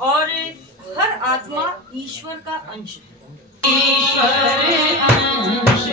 और हर आत्मा ईश्वर का अंश है। ईश्वर अंश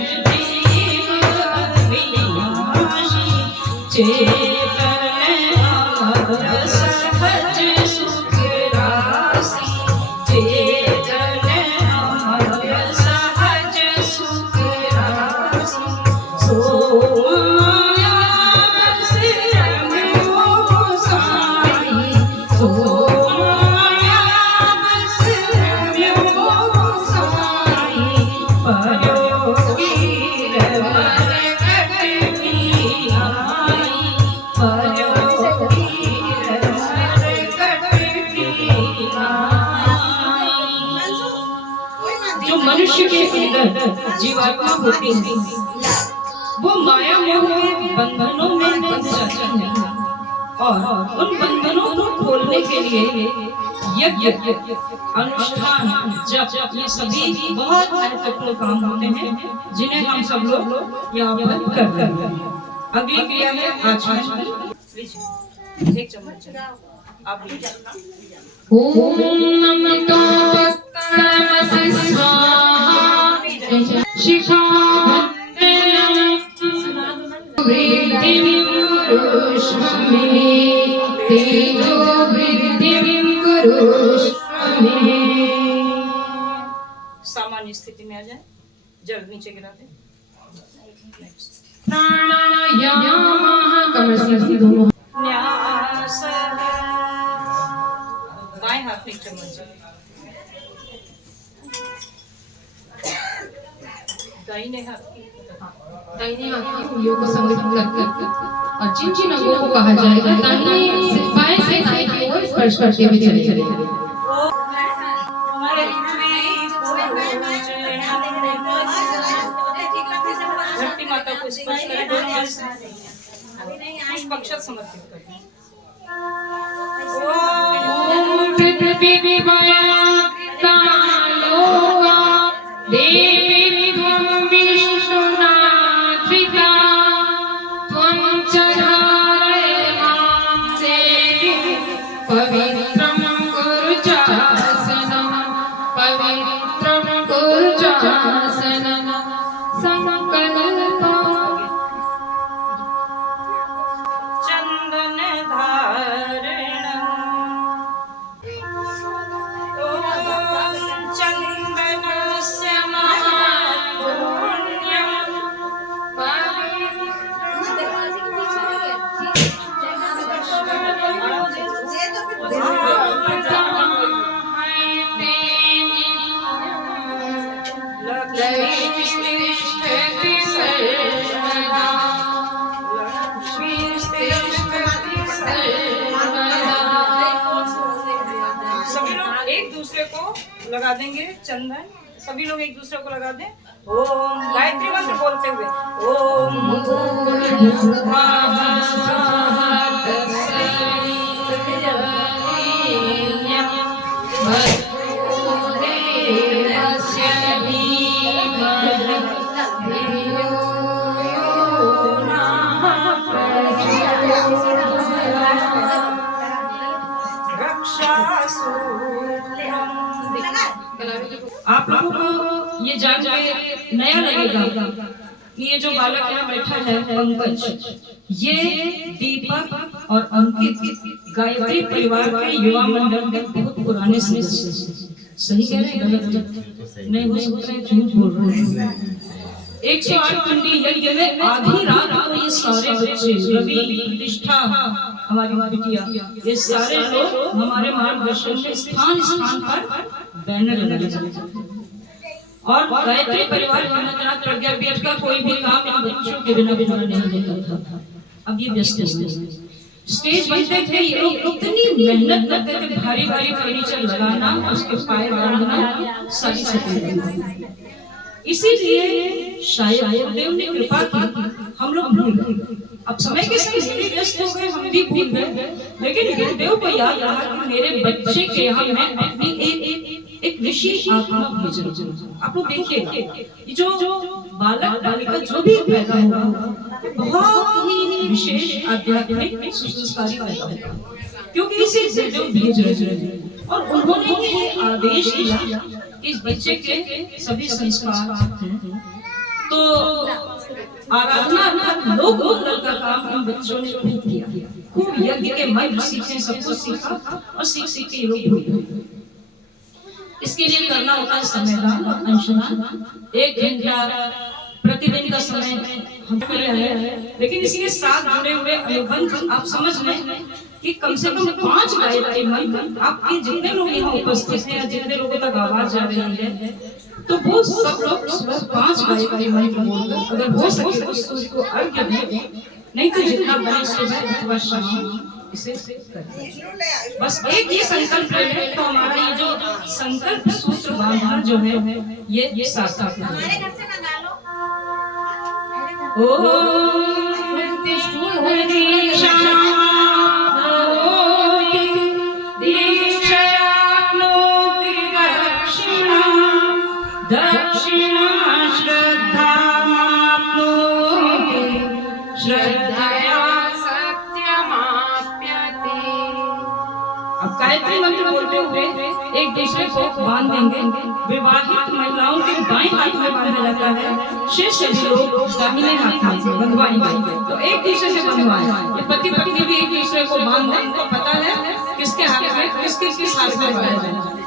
मनुष्य के अंदर जीवात्मा होती है, वो माया मोह के बंधनों में बंध जाती है और उन बंधनों को खोलने के लिए यज्ञ, अनुष्ठान, जप, ये सभी बहुत महत्वपूर्ण काम होते हैं जिन्हें हम सब लोग यहाँ पर कर रहे हैं। अगली क्रिया है आचमन की। एक चम्मच आप ओम नमो शिखा वृद्धिं कुरुष्व तेजो वृद्धिं कुरुष्व। सामान्य स्थिति में आ जाए, जल नीचे गिरा दे। प्राणायाम कमर से दोनों न्यास, बाएं हाथ में चम्मच, दाहिने हाथ की उंगलियों को संगठित कर और जिन जिन अंगों को कहा जाएगा दाहिने से बाएं से दाएं की ओर स्पर्श करते हुए चले। धरती माता को स्पर्श करें, दोनों हाथ से पुष्पाक्षत समर्पित करें। ओम पृथ्वी वाया लोका देवी लगा देंगे चंदन, सभी लोग एक दूसरे को लगा दें। ओम गायत्री मंत्र बोलते हुए ओम आप लोगों को ये जान के नया लगेगा कि ये जो बालक यहाँ बैठा है पंकज, ये दीपक और अंकित गायत्री परिवार के युवा मंडल के बहुत पुराने सदस्य। सही कह रहे हैं गलत नहीं हो सकता है, झूठ बोल रहे हैं। 108 पिंडी यज्ञ में आधी रात को ये सारे बच्चे रवि प्रतिष्ठा हमारी बिटिया, ये सारे लोग हमारे मार्गदर्शन में स्थान स्थान पर बैनर लगाए और गायत्री परिवार अनंतनाथ प्रज्ञा पीठ का कोई भी काम इन बच्चों के बिना नहीं होता था। अब ये व्यस्त स्टेज बनते थे, ये लोग इतनी मेहनत करते थे, भारी भारी फर्नीचर लगाना, उसके पाए बांधना, सारी सफाई। इसीलिए शायद देव ने कृपा की, हम लोग भूल गए। अब समय के साथ इतने व्यस्त हो गए, हम भी भूल गए, लेकिन गुरुदेव को याद रहा कि मेरे बच्चे के यहाँ मैं अपनी एक विशेष आत्मा भेज। आप लोग देखिए, जो बालक बालिका जो भी पैदा हुआ बहुत ही विशेष आध्यात्मिक संस्कारी पैदा हुआ, क्योंकि इसे गुरुदेव भेज रहे और उन्होंने ये आदेश दिया इस बच्चे के सभी संस्कार। तो आराधना लोक मंगल का काम हम बच्चों ने खूब किया, खूब यज्ञ के मंत्र सीखे, सब कुछ सीखा और सीख के लोग भूल। इसके लिए करना होता है समयदान और अंशदान। 1 घंटा प्रतिदिन का समय हम लिया है, लेकिन इसके साथ जुड़े हुए अनुबंध आप समझ लें कि कम से कम 5 गायत्री मंत्र आपके जितने लोग यहाँ उपस्थित हैं, जितने लोगों तक आवाज जा रही है, तो वो सब लोग सुबह 5 गायत्री मंत्र बोलकर, अगर हो सके तो सूर्य को अर्घ्य दें, नहीं तो जितना बने सुबह अथवा शाम इसे करें। बस एक ये संकल्प ले, तो हमारा ये जो संकल्प सूत्र बांधना जो है ये सार्थक है। दक्षिणा श्रद्धा श्रद्धया सत्यमाप्यते। अब गायत्री मंत्र बोलते हुए एक दूसरे को बांध देंगे। विवाहित महिलाओं के बाएं हाथ में बांधा जाता है, शेष लोग दाहिने हाथ में बंधवाएंगे। तो एक दूसरे से बंधवाएं, ये पति पत्नी भी एक दूसरे को बांध दें, तो पता है किसके हाथ में किस हाथ में बांधा जाए।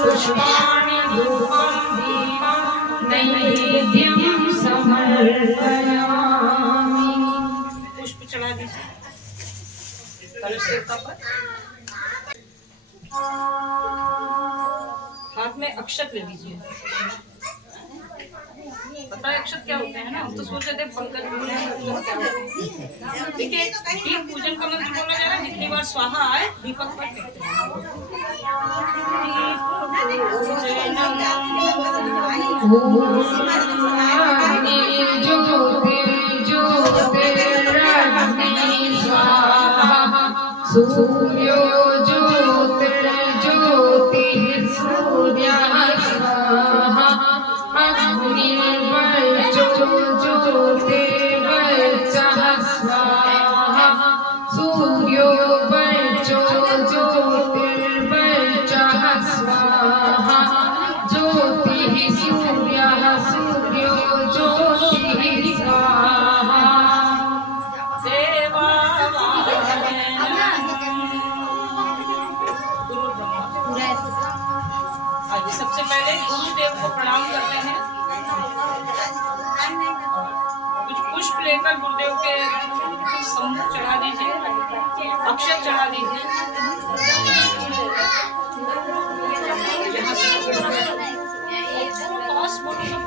पुष्पाणि धूपं दीपं नैवेद्यं समर्पयामि। पुष्प चढ़ा दीजिए कलश देवता पर। हाथ में अक्षत ले लीजिए। पता है अक्षत क्या होते हैं ना, हम तो सोच रहे थे पंकज बोले क्या होते हैं। ठीक है, ये पूजन का मंत्र बोला जा रहा है, जितनी बार स्वाहा आए दीपक पर टेकते हैं। सूर्यो ज्योतिर्ज्योतिः सूर्यः स्वाहा अग्निर्वर्चो ज्योतिर्वर्चः स्वाहा सूर्यो वर्चो ज्योतिर्वर्चः स्वाहा ज्योतिः सूर्यः सूर्यो ज्योतिः स्वाहा। सबसे पहले गुरुदेव को प्रणाम करते हैं। कुछ पुष्प लेकर गुरुदेव के सम्मुख चढ़ा दीजिए, अक्षत चढ़ा दीजिए।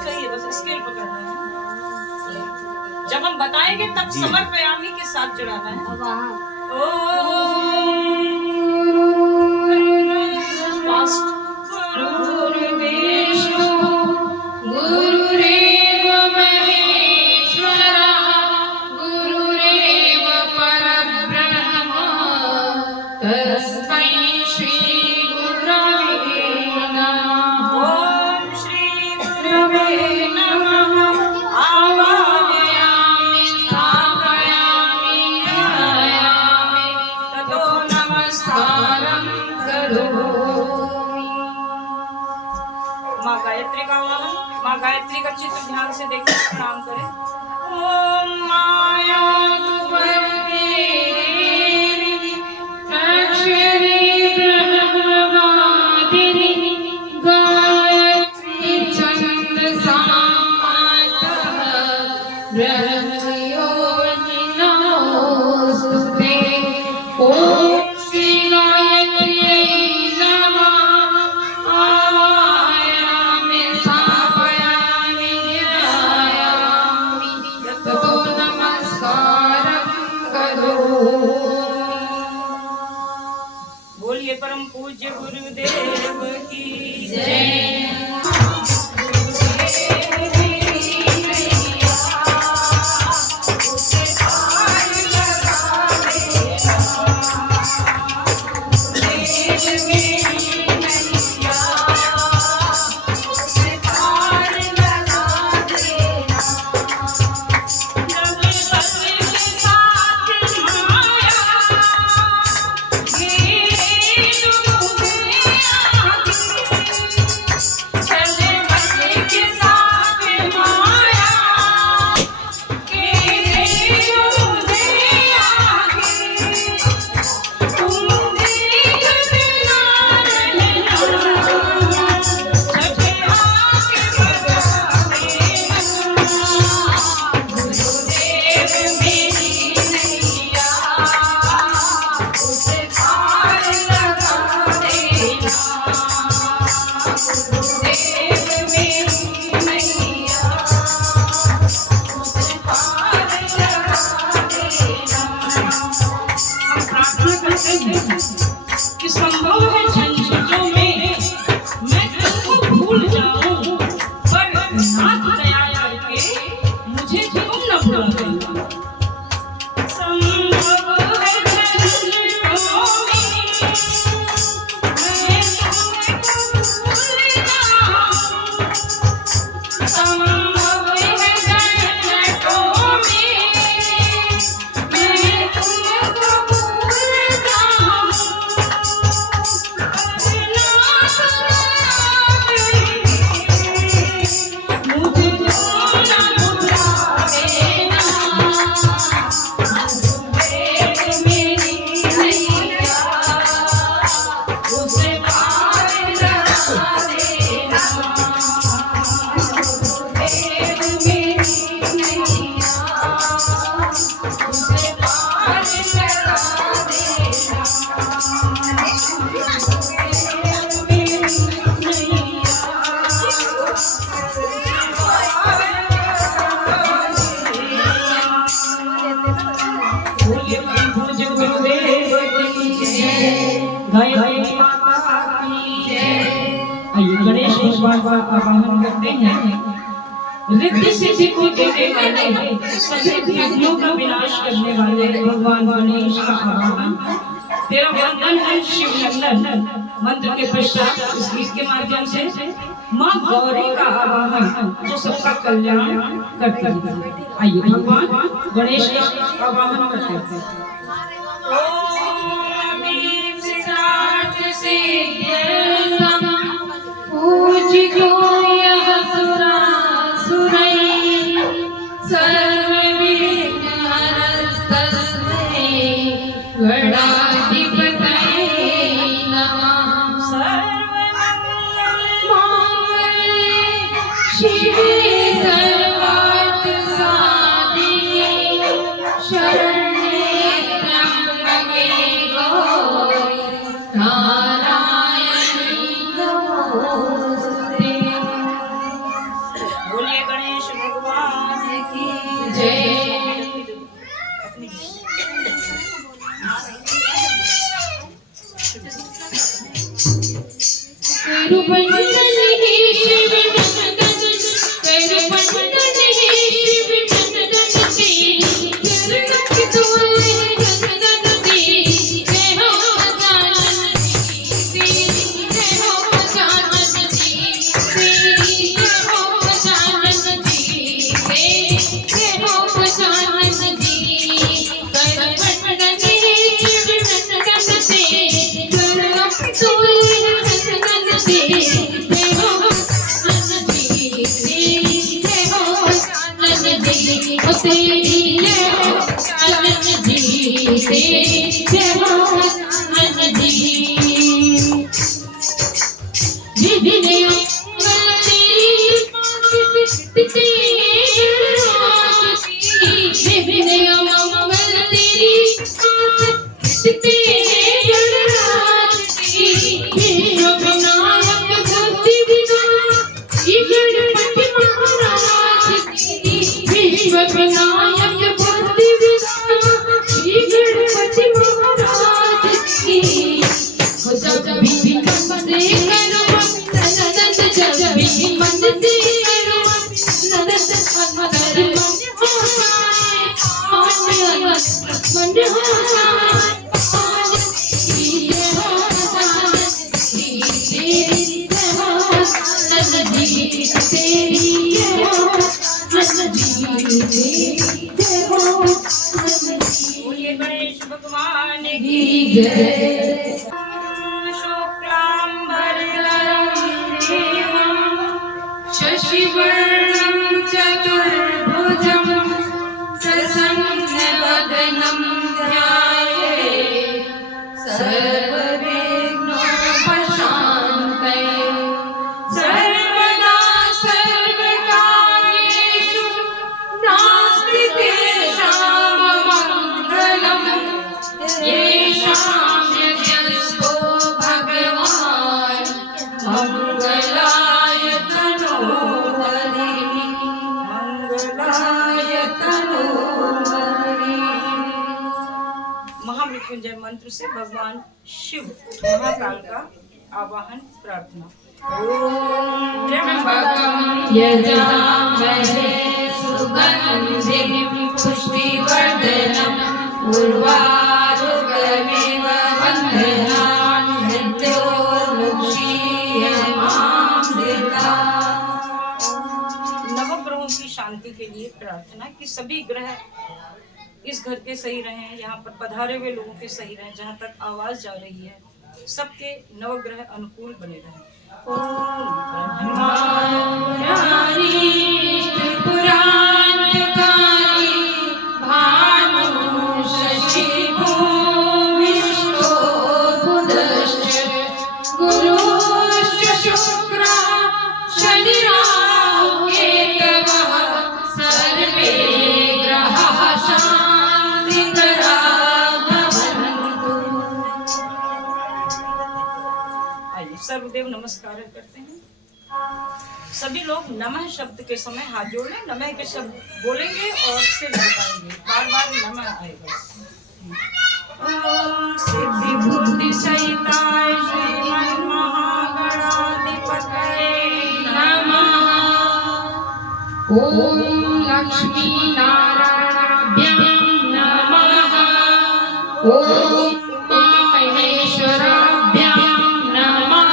सही है, बस स्केल पकड़ना है। जब हम बताएंगे तब समर्पयामि के साथ चढ़ाना है। माँ गायत्री का आवाहन। माँ गायत्री का चित्र ध्यान से देखकर प्रणाम करें। ओम माया गायत्री छंदसा नमोस्तुते। ओम श्री गायत्री नमः। आयामि स्थापयामि ध्यायामि ततो नमस्कारं करोमि। बोलिए परम पूज्य गुरुदेव की जय। कि संभव है झंझटों में मैं तुमको भूल जाऊं, पर नाथ दया करके मुझे तुम न भूलो। संभव है झंझटों में मैं तुमको भूल जाऊं, संभव है झंझटों में मैं तुमको गायत्री माता की जय। आइए गणेश भगवान का आवाहन करते हैं। रिद्धि सिद्धि को देने वाले, सभी विघ्नों का विनाश करने वाले भगवान गणेश का आवाहन। तेरा वंदन है शिव नंदन। मंत्र के पश्चात इस गीत के माध्यम से माँ गौरी का आवाहन, जो सबका कल्याण करती है। आइए भगवान गणेश का आवाहन करते हैं। शशिवर्णं चतुर्भुजं प्रसन्नवदनं ध्यायेत् सर्वविघ्नोपशान्तये सर्वदा सर्वकार्येषु नास्ति तेषां मङ्गलम् येषां यजस्तो भगवान् मंगलाय महामृत्युंजय मंत्र से भगवान शिव महाकाल का आवाहन प्रार्थना। ओम त्र्यंबकं यजामहे सुगन्धिं पुष्टिवर्धनम् उर्वारुकमिव बन्धनान् मृत्योर्मुक्षीयमामृता। नवग्रहों की शांति के लिए प्रार्थना कि सभी ग्रह इस घर के सही रहें, यहाँ पर पधारे हुए लोगों के सही रहें, जहाँ तक आवाज जा रही है सबके नवग्रह अनुकूल बने रहें। ओम त्रिपुरांतकारी भानु शशि भूमिष्ठो बुधश्च गुरुश्च शुक्र शनिराहु केतवः सर्वे ग्रहाः सर्वदेव नमस्कार करते हैं। सभी लोग नमः शब्द के समय हाथ जोड़ लें। नमः के शब्द बोलेंगे और सिर झुकाएंगे, बार बार नमः आएगा। सिद्धि बुद्धि सहिताय श्रीमन् महागणाधिपतये नमः। ओम लक्ष्मी नारायणाभ्यां नमः। ओम महेश्वराभ्यां नमः।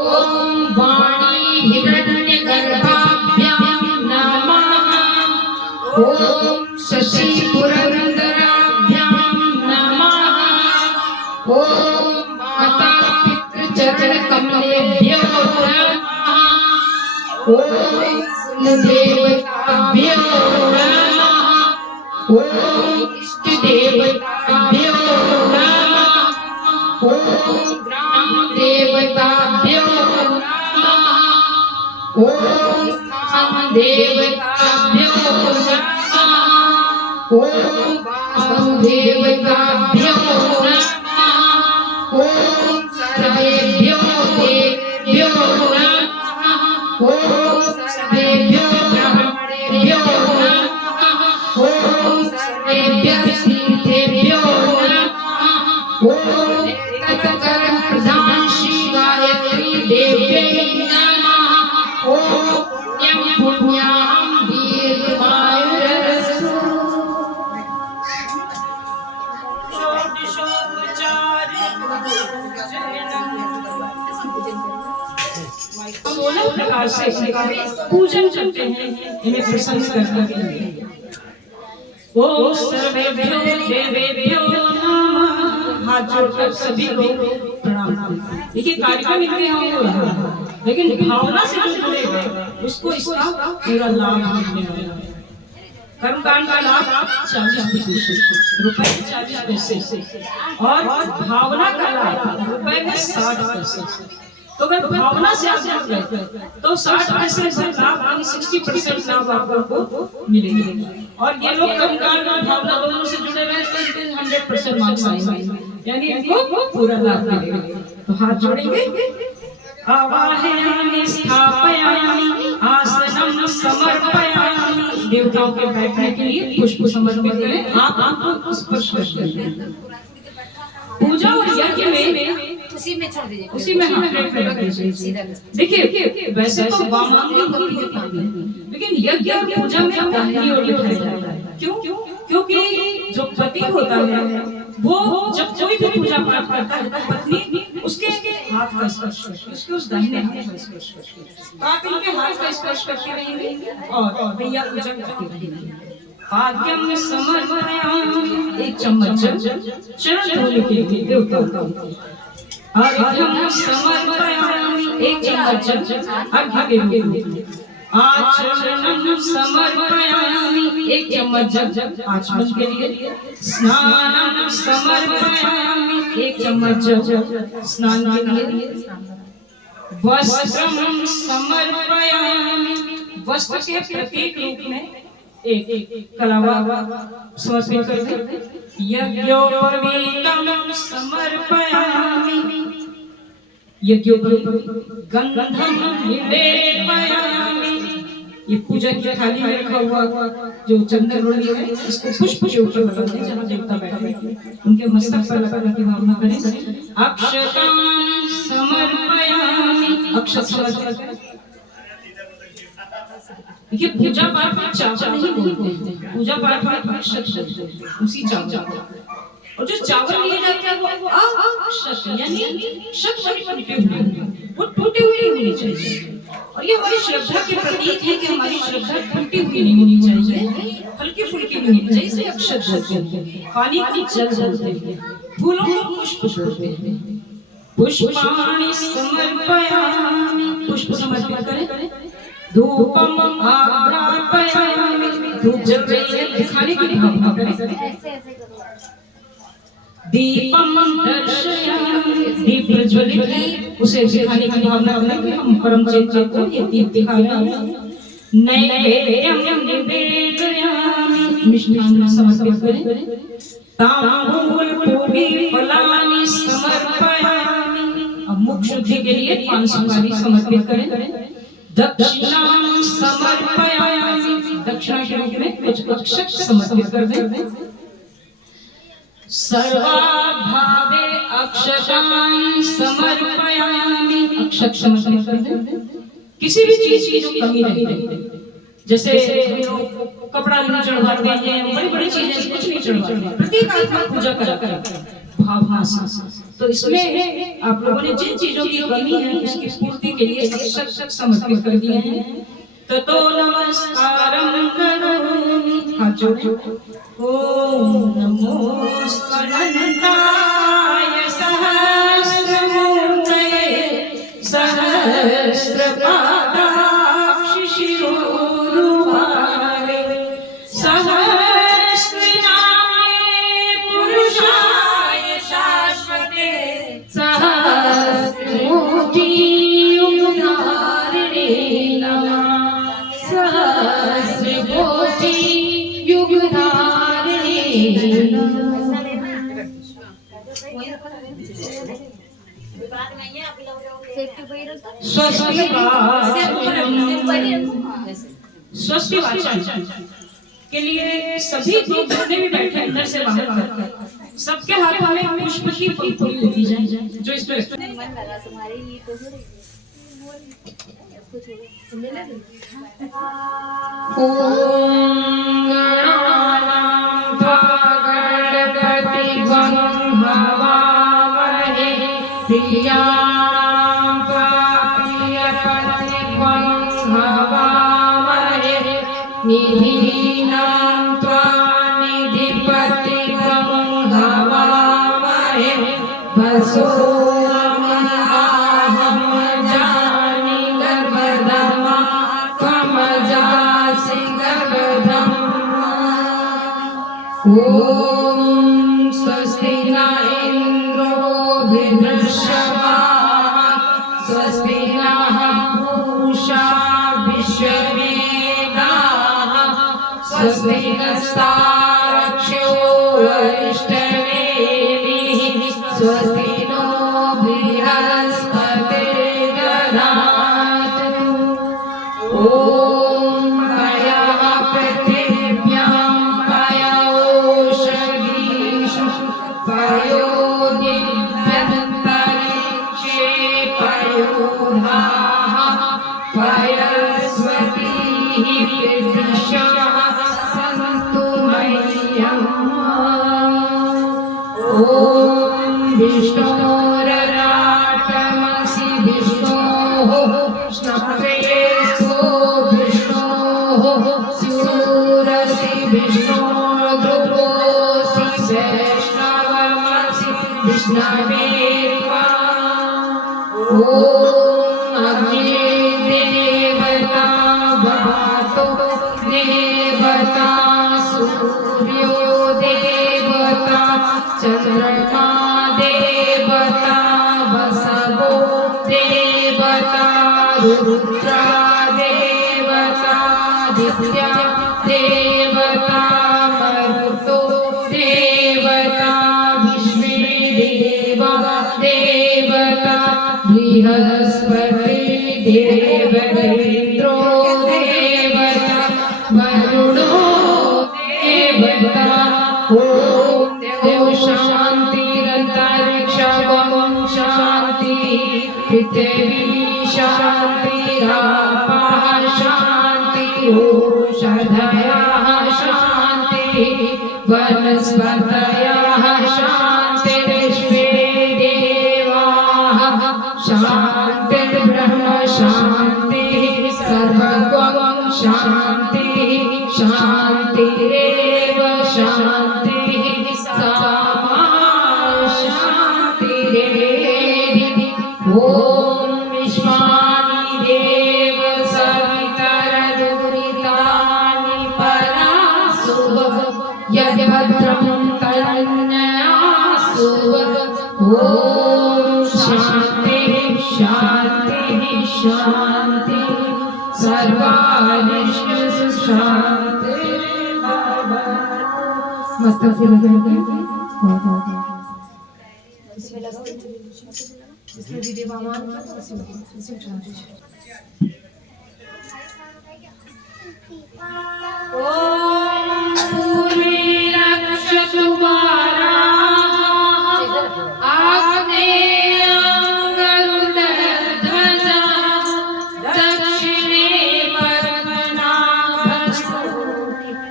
ओम वाणी हिरण्यगर्भाभ्यां नमः। ओम शशि पुरंदराभ्यां नमः। ओम माता पितृचरण कमलेभ्यो नमः। ओम देवताभ्यो नमः। ओम इष्ट देवताभ्यो नमः। ओम ग्राम देवताभ्यो नमः। ओम स्थान देवताभ्यो नमः। ओम वासु देवताभ्यो नमः। ओम सर्वेभ्यो देवेभ्यो नमः। ओम सर्वेभ्यो ब्राह्मणेभ्यो नमः। ओम सर्वेभ्यः सिद्धेभ्यो नमः। ओम तत्कर्म प्रधान श्री गायत्री देव्यै नमः। ओम पुण्यं पुण्यां दीर्घायुरस्तु। सोलह प्रकार से पूजन करते हैं इन्हें प्रसन्न करने के लिए। ओम सर्वेभ्यो देवेभ्यो नमः। हाथ जोड़कर सभी लोग प्रणाम करते। देखिए कार्यक्रम इतने हम हो रहा है, लेकिन भावना से जो जुड़ेगा उसको इसका पूरा लाभ मिलने वाला है। कर्मकांड का लाभ 40% रुपए 40 पैसे और भावना का लाभ रुपए में 60%। तो अगर भावना से आप जुड़ गए तो 60% लाभ यानी 60% लाभ आपको मिलेगा। और ये लोग कर्मकांड और भावना दोनों से जुड़े हुए तो 100% मार्क्स आएंगे, यानी इनको पूरा लाभ मिलेगा। तो हाथ जोड़ेंगे। आवाहयामि स्थापयामि आसनं समर्पयामि। देवताओं के बैठने के लिए पुष्प समर्पित करें। आप आपको स्पर्श करें। पूजा और यज्ञ में उसी में छोड़ दीजिए, उसी में हाथ रख दीजिए। देखिए वैसे तो वामांगी गति दिखाते हैं, लेकिन यज्ञ और पूजा में दाहिनी ओर लिखाया जाता है। क्यों? क्योंकि जो पति होता है वो जब कोई भी पूजा पाठ करता है तो पत्नी उसके हाथ का स्पर्श करती है, उसके उस दाहिने हाथ का स्पर्श करती है। तो आप इनके हाथ का स्पर्श करते रहेंगे और भैया पूजा करते रहेंगे। पाद्यम समर्पयामि। एक चम्मच चरण धोने के लिए देवताओं का। अर्घ्यम समर्पयामि। एक चम्मच अर्घ्य के लिए। आचमनम समर्पयामि। एक चम्मच आचमन के लिए। स्नानम समर्पयामि। एक चम्मच स्नान के लिए। वस्त्रम समर्पयामि। वस्त्र के प्रतीक रूप में एक कलावा समर्पित कर दें। यज्ञोपवीतम समर्पयामि। यज्ञोपवीत गंधम निवेदयामि। ये पूजा की थाली में रखा हुआ जो चंदन रोली है इसको पुष्प के ऊपर लगा दें जहाँ देवता बैठे हैं उनके मस्तक पर लगाने की भावना करें। अक्षतां समर्पयामि। अक्षत समर्पित। देखिए पूजा पाठ में चावल नहीं बोलते हैं, पूजा पाठ में अक्षत बोलते हैं, उसी चावल। और जो चावल लिए जाते हैं वो अक्षत यानी शत टूटे हुए, वो टूटे हुए नहीं होने चाहिए। और ये हमारी श्रद्धा के प्रतीक है कि हमारी श्रद्धा टूटी हुई नहीं होनी चाहिए, हल्की फुल्की नहीं होनी चाहिए। इसलिए अक्षत बोलते हैं। पानी को जल बोलते हैं, फूलों को पुष्प बोलते हैं। पुष्पाणि समर्पयामि। पुष्प समर्पित करें। धूपम आग्रापयामि। धूप जल रही है दिखाने की भावना करें। दीपम दर्शयामि। दीप प्रज्वलित उसे दिखाने की भावना करें कि हम परम चेतन को ये दीप दिखा रहे हैं। नैवेद्यम निवेदयामि। मिष्ठान्न समर्पित करें। तांबूल पूरी फलानि समर्पयामि। अब मुख शुद्धि के लिए 5 सुपारी समर्पित करें। दक्षिणा समर्पयामि। दक्षिणा के रूप में कुछ अक्षत समर्पित कर दें। सर्वाभावे अक्षतां समर्पयामि। अक्षत समर्पित कर दें। किसी भी चीज की जो कमी नहीं है, जैसे लोग कपड़ा नहीं चढ़वाते हैं, बड़ी बड़ी चीजें कुछ नहीं चढ़वाते, प्रतीकात्मक पूजा करते हैं भावना से। तो इसमें आप लोगों ने जिन चीजों की कमी है उसकी पूर्ति के लिए अक्षत समर्पित कर दिए हैं। ततो नमस्कारं करोमि। हाथ जोड़ो। ओम नमोस्तुते सहस्रमूर्तये सहस्रपादाक्षि शिरोरुबाहे सहस्रनामे पुरुषाय शाश्वते सहस्रकोटि युगधारिणे नमः। सहस्रकोटि युगधारिणे स्वस्ति वाचन के लिए सभी लोग जितने भी बैठे अंदर से बाहर तक सबके हाथों में पुष्प की पंखुड़ी होती जाए जो इस पर निधीनां त्वा निधिपतिं हवामहे वसो अहं जानि गर्भधमा त्वमजासि गर्भधम्। ॐ स्वस्ति न इन्द्रो वृद्धश्रवाः स्वस्ति नः पूषा विश्ववेदाः स्वस्ति नस्तार्क्ष्यो अरिष्टनेमिः स्वस्ति नो बृहस्पतिर्दधातु। ॐ पयः पृथिव्यां पय ओषधीषु पयो दिव्यन्तरिक्षे पयोधाः पयस्वतीः पृथिव्याः सन्तु मह्यम्। ॐ विष्णोरराटमसि विष्णोः स्नपयेत्सो विष्णोः स्यूरसि विष्णोर्ध्रुवोऽसि वैष्णवमसि विष्णवे त्वा। ॐ अग्ने देवता वातो देवता सूर्यो देवता चन्द्रमा देवता वसवो देवता रुद्रा देवता दिव्या देवता मरुतो देवता विश्वे देवा देवता बृहस्पति देवतेन्द्रो देवता वरुणो देवता। ॐ देव शान्तिरन्तरिक्षं शान्ति पृथिवी शान्तिरापः शान्ति ओषधयः शान्ति वनस्पतयः शान्तिर्विश्वे देवाः शान्तिर्ब्रह्म शान्तिः सर्वं शान्तिः शान्तिरेव शान्तिः सामा शान्तिरेव। ॐ विश्वानि देव सवितरदुरितानि परासुव यद्भद्रं तन्नयासु। ॐ शान्तिः शान्तिः शान्तिः सर्वानिष्टसु शान्तिर्भवतु। मस्तक से लगे इसमें भी देवामान इसे उठा दीजिए। ओम पूर्वे रक्षतु वारा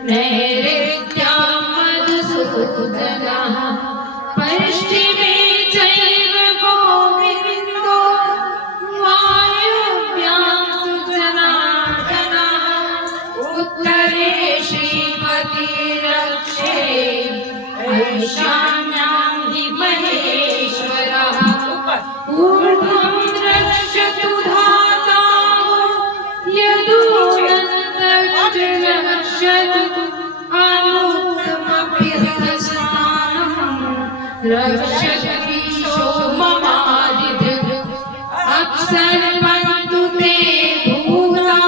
नैऋत्या मधुसूदनः पश्चिमे चैव गोविन्दो वायव्यां तु जनार्दनः उत्तरे श्रीपतिरक्षे ईशान्यां हि महेश्वरः ऊर्ध्वं रक्षतु धाताः यदूरन्तश्च रक्षतु अनुत्तमपि हस्तानं रक्षति सोममादिदृक् अप्सर्पन्तु ते भूता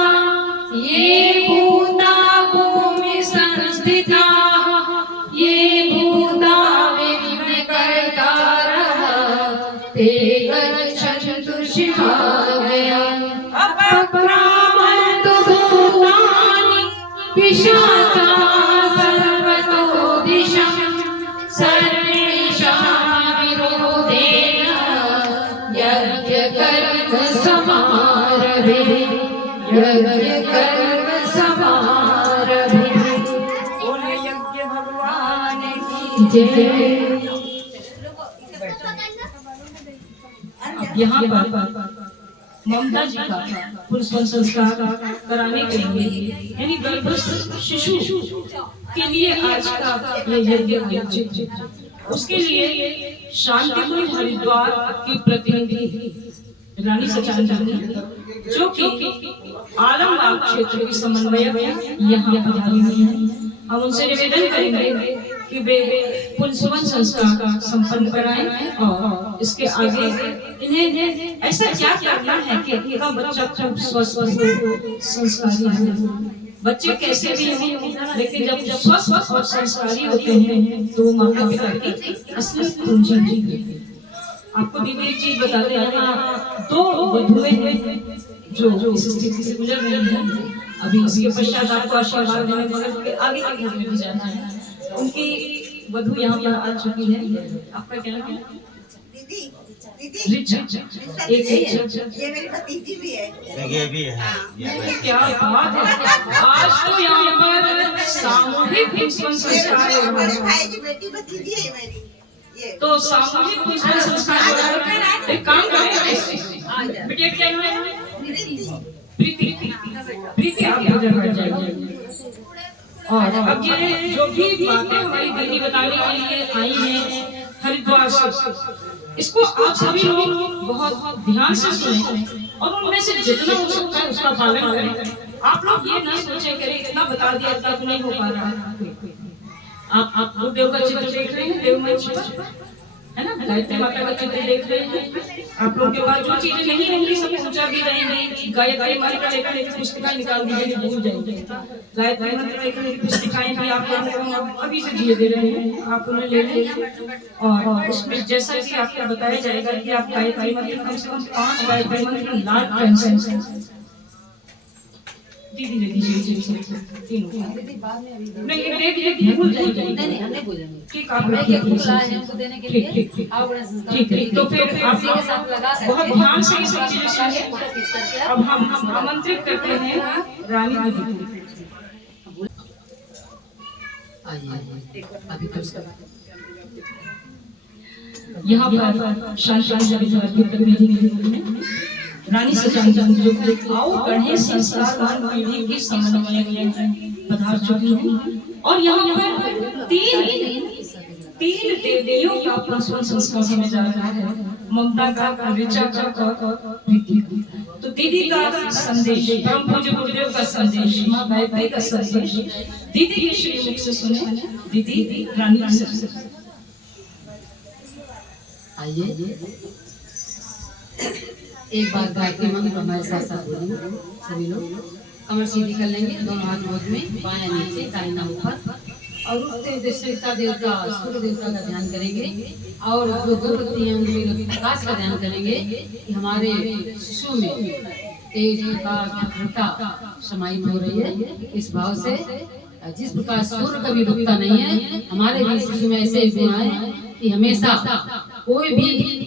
ये भूता भूमि संस्थिताः ये भूता विघ्नकर्तारः ते गच्छन्तु शिवालयम् अपक्रामन्तु भूतानि पिशाचाः सर्वतो दिशं सर्वेषां विरोधेन यज्ञकर्म समारभे यज्ञकर्म समारभे। बोले यज्ञ भगवान की जय। यहाँ पर ममता जी का पुष्प संस्कार कराने के लिए यानी गर्भस्थ शिशु के लिए आज का यह यज्ञ आयोजित है। उसके लिए शांतिपुर हरिद्वार की प्रतिनिधि रानी सचानंद जो कि आलमबाग क्षेत्र की समन्वयक यहाँ पधारी हुई है। हम उनसे निवेदन करेंगे कि वे पुंसवन संस्कार संपन्न कराएं और इसके आगे इन्हें ऐसा क्या करना है कि इनका बच्चा खूब स्वस्थ हो, संस्कारी हो। बच्चे कैसे भी हों, लेकिन जब स्वस्थ और संस्कारी होते हैं तो वो माता पिता की असली पूंजी है। आपको दीदी एक चीज बताते हैं, यहाँ 2 वधुएं हैं जो इस स्थिति से गुजर रही हैं। अभी इसके पश्चात आपको आशीर्वाद देने के आगे के घर में भी जाना है। उनकी वधु यहाँ पर आ चुकी है। आपका क्या नाम है? दीदी दीदी रिचा। एक ये मेरी भतीजी भी है। ये भी है। क्या बात है, आज तो यहाँ पर सामूहिक पुष्पन संस्कार हो रहा बड़े है। भाई की बेटी भतीजी है मेरी। ये तो सामूहिक पुष्पन संस्कार हो रहा है। एक काम करें, बिटिया क्या नाम है? प्रीति। प्रीति आप इधर बैठ जाइए। और अब ये जो भी बातें हमारी दीदी बताने के लिए आई हैं हरिद्वार से, इसको आप सभी लोग बहुत ध्यान से सुने और उनमें से जितना हो सकता है उसका पालन करें। आप लोग ये ना सोचें कि इतना बता दिया तब नहीं हो पा रहा है। आप देव का चित्र देख रहे हैं, देव मंच पर है ना, गायत्री माता का चित्र देख रहे हैं। आप लोग के पास जो चीजें नहीं होंगी सब ऊंचा भी रहेंगी। गायत्री मंत्र लेकर एक पुस्तिका निकाल दीजिए, भूल जाएंगे। गायत्री मंत्र लेकर एक पुस्तिकाएं भी आप लोगों को अभी से दिए दे रहे हैं, आप उन्हें ले लीजिए। और उसमें जैसा कि आपको बताया जाएगा कि आप गायत्री मंत्र कम से कम 5 गायत्री मंत्र लाल पेन से दीदी दे दीजिए तीनों। दीदी बाद में अभी नहीं ये देख भूल जाएंगे। नहीं हमने बोलेंगे ठीक आप हमें क्या खुला है हमको देने के लिए ठीक आप बड़ा संस्कार ठीक है। तो फिर आप इसी के साथ लगा बहुत ध्यान से ये सब चीजें सुनिए। अब हम आमंत्रित करते हैं रानी दीदी को। आइए अभी तो उसका यहाँ पर शांति की प्रतिनिधि रानी सचानंद जो आओ गढ़े संस्कारवान पीढ़ी की समन्वयक पधार चुकी हैं। और यहाँ पर तीन देवियों का पुष्पन संस्कार होने जा रहा है। ममता का, ऋचा का और प्रीति का। तो दीदी का संदेश, परम पूज्य गुरुदेव का संदेश, माँ गायत्री का संदेश दीदी के श्रीमुख से सुने। दीदी रानी से आइए एक बार गायत्री मंत्र हमारे साथ साथ बोलेंगे सभी लोग। कमर सीधी कर लेंगे, दोनों हाथ गोद में, बायां नीचे दाहिना ऊपर। और उठते हुए देवता देवता सूर्य देवता का ध्यान करेंगे और जो द्रौपदी प्रकाश का ध्यान करेंगे कि हमारे शिशु में तेज प्रकाश दृढ़ता समाहित हो रही है। इस भाव से जिस प्रकार सूर्य कभी रुकता नहीं है, हमारे भी शिशु में ऐसे गुण आए कि हमेशा कोई भी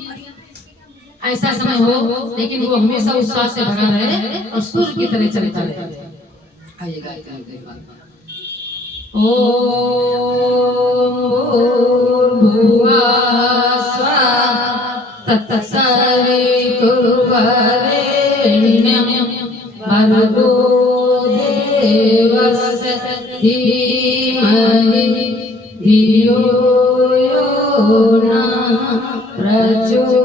ऐसा समय हो लेकिन वो हमेशा उत्साह से भरा रहे और सूर्य की तरह चलता रहे। आइए गायत्री भूर्भुवः स्वः तत्सवितुर्वरेण्यं भर्गो देवस्य धीमहि धियो यो नः प्रचोदयात्।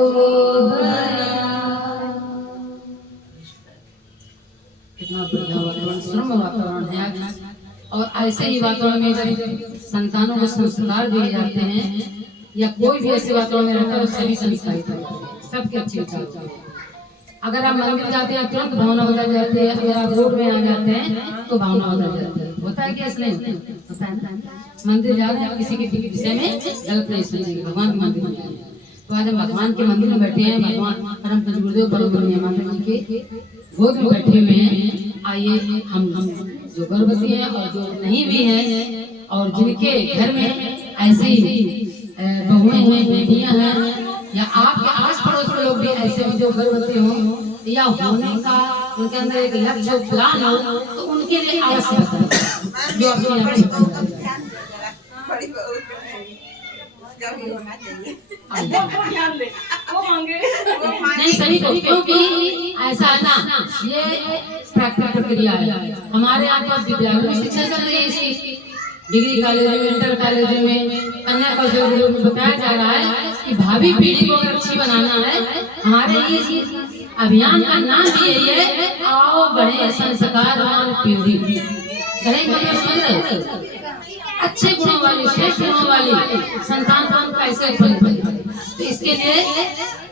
कितना बढ़िया वातावरण, श्रम वातावरण है। और ऐसे ही वातावरण में जब संतानों को संस्कार दिए जाते हैं या कोई भी ऐसे वातावरण में रहता है, सभी संस्कारित होते हैं, सबके अच्छे विचार होते हैं। अगर आप मंदिर जाते हैं तुरंत भावना बदल जाती है, अगर आप रोड में आ जाते हैं तो भावना बदल जाती है। होता है क्या? इसलिए होता है ना, मंदिर जा रहे हैं किसी के विषय में गलत नहीं सोचेंगे, भगवान के मंदिर में जा रहे हैं। तो आज हम भगवान के मंदिर में बैठे हैं, भगवान परम पूज्य गुरुदेव परम पूज्य माता जी के गोद में बैठे हुए हैं। आइए हम जो गर्भवती हैं और जो नहीं भी हैं और जिनके घर में ऐसे ही बहुएं हैं, बेटियां हैं, या आपके आस पड़ोस के लोग भी ऐसे भी जो गर्भवती हो या होने का उनके अंदर एक लक्ष्य प्लान हो, तो उनके लिए अवश्य बताएं जो अपने यहाँ पे बड़ी बहू का भी होना चाहिए। ध्यान दे, वो मांगे नहीं सही को, क्योंकि ऐसा है ना, ये प्राकृतिक प्रक्रिया है। हमारे यहाँ तो विद्यालय में शिक्षा चल रही है, इसकी डिग्री कॉलेज में, इंटर कॉलेज में, कन्या कौशल में बताया जा रहा है कि भावी पीढ़ी को अगर अच्छी बनाना है, हमारे इस अभियान का नाम भी यही है, आओ बढ़े संस्कारवान पीढ़ी। अच्छे गुणों वाली, श्रेष्ठ गुणों वाली संतान कैसे उत्पन्न करें? तो इसके लिए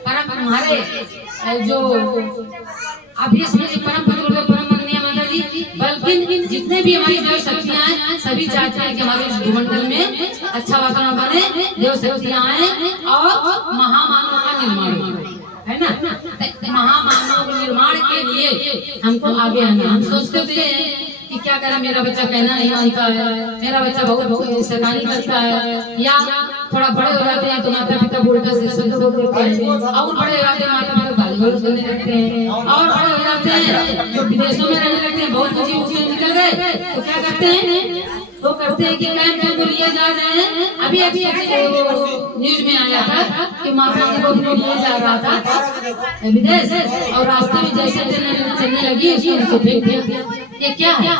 परम हमारे जो अभी परम माननीय माता जी, बल्कि जितने भी हमारी देव शक्तियां हैं, सभी चाहते हैं कि हमारे इस भूमंडल में अच्छा वातावरण बने, देव शक्तियां आए और महामानव का निर्माण हो, है ना। महामानव निर्माण के लिए हमको आगे आना। हम सोचते थे कि क्या करें, मेरा बच्चा कहना नहीं मानता है, मेरा बच्चा बहुत शैतानी करता है, या थोड़ा बड़े हो जाते हैं तो माता पिता उल्टा से शब्द बोल देते हैं, और बड़े हो जाते हैं माता पिता गाली गलौज करने लगते हैं, और बड़े हो जाते हैं जो विदेशों में रहने लगते हैं, बहुत कुछ उसमें निकल गए तो क्या करते हैं, तो करते हैं कि कैंप को लिए जा रहे हैं। अभी अभी न्यूज में आया था कि माता को लिया जा रहा था विदेश, और रास्ते में जैसे चलने लगी उसको फेंक दिया। ये क्या है?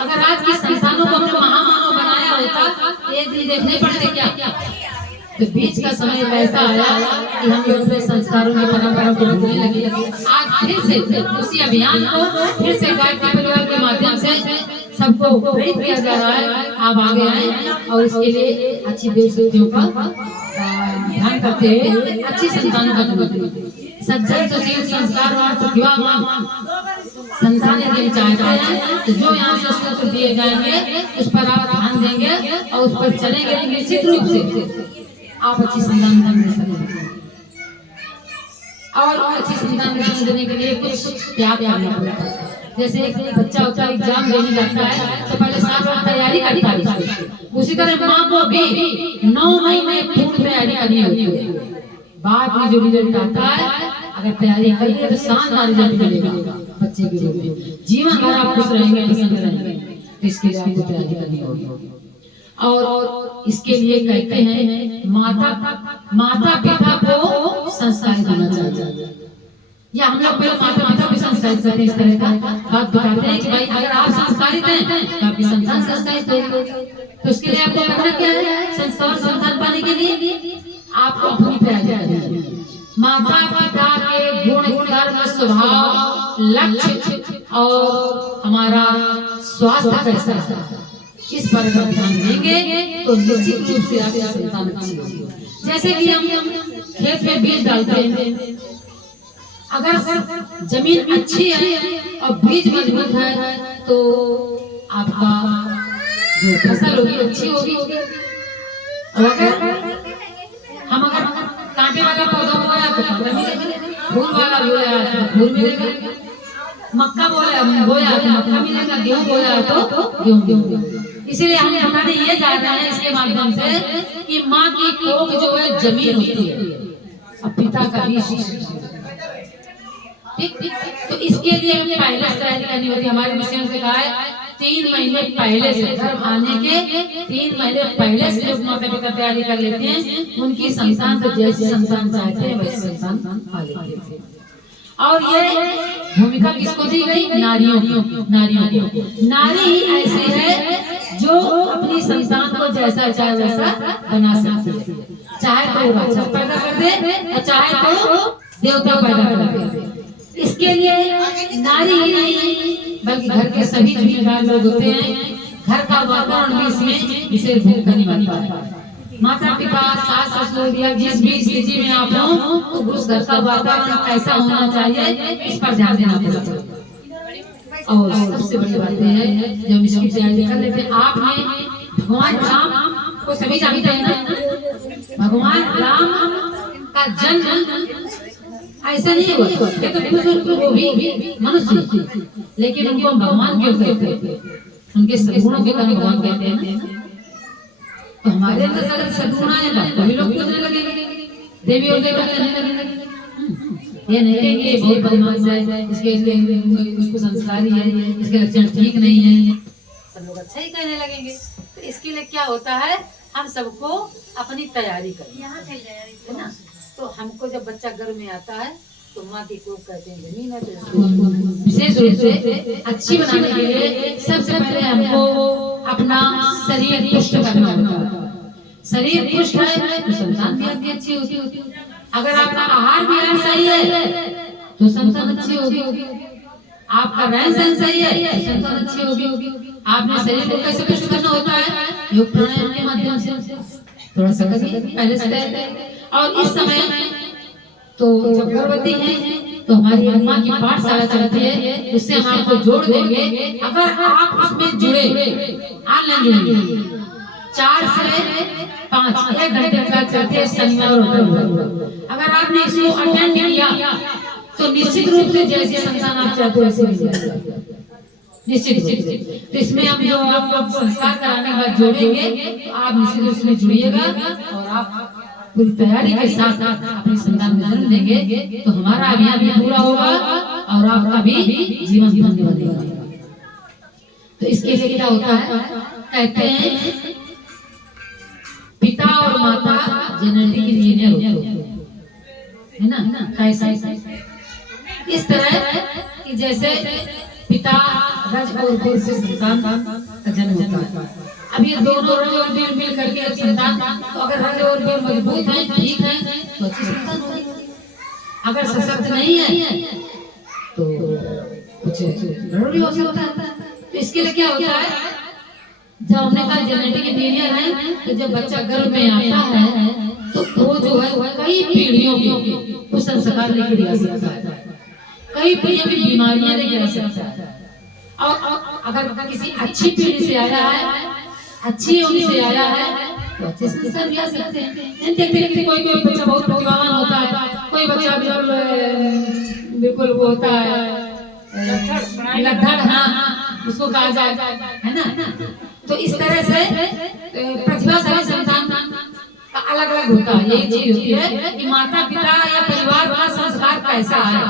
अगर आज की संतानों को अपने महामानव बनाया होता, ये देखने पड़ते क्या? तो बीच का समय ऐसा आया कि हम अपने संस्कारों की परंपरा को भूलने लगे। आज फिर से उसी अभियान को फिर से गायत्री परिवार के माध्यम से सबको प्रेरित किया जा रहा है। आप आगे आए और इसके लिए अच्छी देव शक्तियों का ध्यान करते हुए अच्छी संतानों का जन्म दें। सज्जन सुशील संस्कारवान प्रतिभावान संतान यदि चाहते हैं तो जो यहाँ से सूत्र दिए जाएंगे उस पर आप ध्यान देंगे और उस पर चलेंगे, तो निश्चित रूप से आप अच्छी संतान जन्म दे सकेंगे। और अच्छी संतान जन्म देने के लिए कुछ त्याग करना पड़ता है। जैसे एक बच्चा होता है, एग्जाम देने जाता है तो पहले 7 बार तैयारी करता है, उसी तरह माँ को भी 9 महीने पूर्ण तैयारी करनी होती है। बाद में जो रिजल्ट आता है, अगर तैयारी करिए तो शानदार रिजल्ट मिलेगा बच्चे के लिए। जीवन भर आप खुश रहेंगे, प्रसन्न रहेंगे, तो इसके लिए आपको तैयारी करनी होगी। और इसके लिए कहते हैं माता पिता को संस्कारित होना चाहिए। या हम लोग पहले माता पिता को संस्कारित करते हैं, इस तरह का बात बताते हैं कि भाई अगर आप संस्कारित हैं तो आपकी संतान संस्कारित होगी। तो उसके लिए आपको करना क्या है? संस्कार संतान पाने के लिए आपको अपनी तैयारी करनी है। माता पिता के गुण, कर्म, स्वभाव, लक्ष्य और हमारा स्वास्थ्य कैसा है, इस पर अगर ध्यान देंगे तो निश्चित रूप से आपकी संतान अच्छी होगी। जैसे कि हम खेत में बीज डालते हैं, अगर जमीन अच्छी है और बीज मजबूत है तो आपका जो फसल होगी अच्छी होगी। और अगर कांटे वाला पौधा बोया तो कांटा मिलेगा, फूल वाला बोया तो फूल मिलेगा, मक्का बोया तो मक्का मिलेगा, गेहूं बोया तो गेहूं मिलेगा। इसलिए हम बताने ये जा रहे हैं इसके माध्यम से कि माँ की कोख जो है जमीन होती है और पिता का बीज। ठीक, तो इसके लिए हमें पहले तैयारी करनी होती है। हमारे मिशन से कहा है 3 महीने पहले से, गर्भ आने के 3 महीने पहले से जो माता पिता तैयारी कर लेते हैं, उनकी संतान तो जैसी संतान चाहते हैं वैसी संतान पा लेते हैं। और ये भूमिका किसको दी गई? नारियों को। नारी ही ऐसी है जो अपनी संतान को जैसा चाहे वैसा बना सकती है, चाहे तो राक्षस पैदा कर दे और चाहे तो देवता पैदा कर दे। इसके लिए नारी ही नहीं बल्कि घर के सभी जिम्मेदार लोग होते हैं, घर का वातावरण भी इसमें विशेष भूमिका निभाता है। माता पिता, सास ससुर या जिस भी स्थिति में आप हो, तो उस घर का वातावरण कैसा होना चाहिए इस पर ध्यान देना पड़ेगा। और सबसे बड़ी बात यह है, जब इसकी तैयारी कर लेते हैं, आपने भगवान राम को सभी जानते हैं ना, भगवान राम का जन्म ऐसा नहीं हुआ, ये तो वो भी मनुष्य, लेकिन उनको भगवान क्यों कहते हैं? उनके सद्गुणों के कारण भगवान कहते हैं ना। तो हमारे अंदर अगर सद्गुण आएगा तभी लोग पूजने लगेंगे, देवी और देवता कहने लगेंगे। ये नहीं कि ये बहुत बदमाश है, इसको संस्कारी है, इसके लक्षण ठीक नहीं है, सब लोग अच्छा ही कहने लगेंगे। तो इसके लिए क्या होता है, हम सबको अपनी तैयारी करनी है ना। तो हमको जब बच्चा गर्भ में आता है तो माँ की कोख कहते हैं जमीन है, तो विशेष रूप से अच्छी बनाने के लिए सबसे पहले हमको अपना शरीर पुष्ट करना होता है। शरीर पुष्ट है तो संतान भी आपकी अच्छी होती। अगर आपका आहार विहार सही है तो संतान अच्छी होगी, आपका रहन सहन सही है तो संतान अच्छी होगी। आपने शरीर को कैसे पुष्ट करना होता है? योग प्राणायाम के माध्यम से। थोड़ा सा पहले से। और इस समय तो जब गर्भवती है तो हमारी अम्मा की पाठशाला चलती है, उससे हम आपको जोड़ देंगे। अगर आप उसमें जुड़े, ऑनलाइन जुड़े, 4 से 5 1 घंटे क्लास चलते हैं शनिवार और रविवार। अगर आपने इसको अटेंड किया तो निश्चित रूप से जैसे संतान आप चाहते हो वैसे मिलेगा, निश्चित रूप से। तो इसमें हम जो आपको संस्कार कराने के बाद जोड़ेंगे, तो आप निश्चित रूप से जुड़िएगा और आप पूरी तैयारी के साथ अपनी संतान को जन्म देंगे, तो हमारा अभियान भी पूरा होगा और आपका भी जीवन धन्य बनेगा। तो इसके लिए क्या होता है, कहते हैं पिता और माता जेनेटिक इंजीनियर होते हैं, है ना। कैसा इस तरह कि जैसे पिता रज और बीर से संतान का जन्म होता है। अब ये दोनों रज और बीर मिल करके एक संतान, तो अगर रज और बीर मजबूत है, ठीक है, तो अच्छी संतान होगी। अगर सशक्त नहीं है तो कुछ गड़बड़ भी हो सकता है। तो इसके लिए क्या होता है, जब हमने कहा जेनेटिक इंजीनियर है, तो जब बच्चा गर्भ में आता है तो वो जो है कई पीढ़ियों को संस्कार लेकर दिया सकता है, कई पीढ़ियों की बीमारियां लेकर आ सकता है। और अगर किसी अच्छी पीढ़ी से आया है, अच्छी उनसे आया है, तो अच्छे संस्कार भी आ सकते हैं। देखते हैं कि कोई बच्चा बहुत प्रतिभावान होता है, कोई बच्चा बिल्कुल वो होता है लद्दड़, हाँ उसको कहा जाए, है ना। तो इस तरह से प्रतिभाशाली संतान का अलग अलग होता है। यही चीज होती है कि माता पिता या परिवार का संस्कार कैसा है,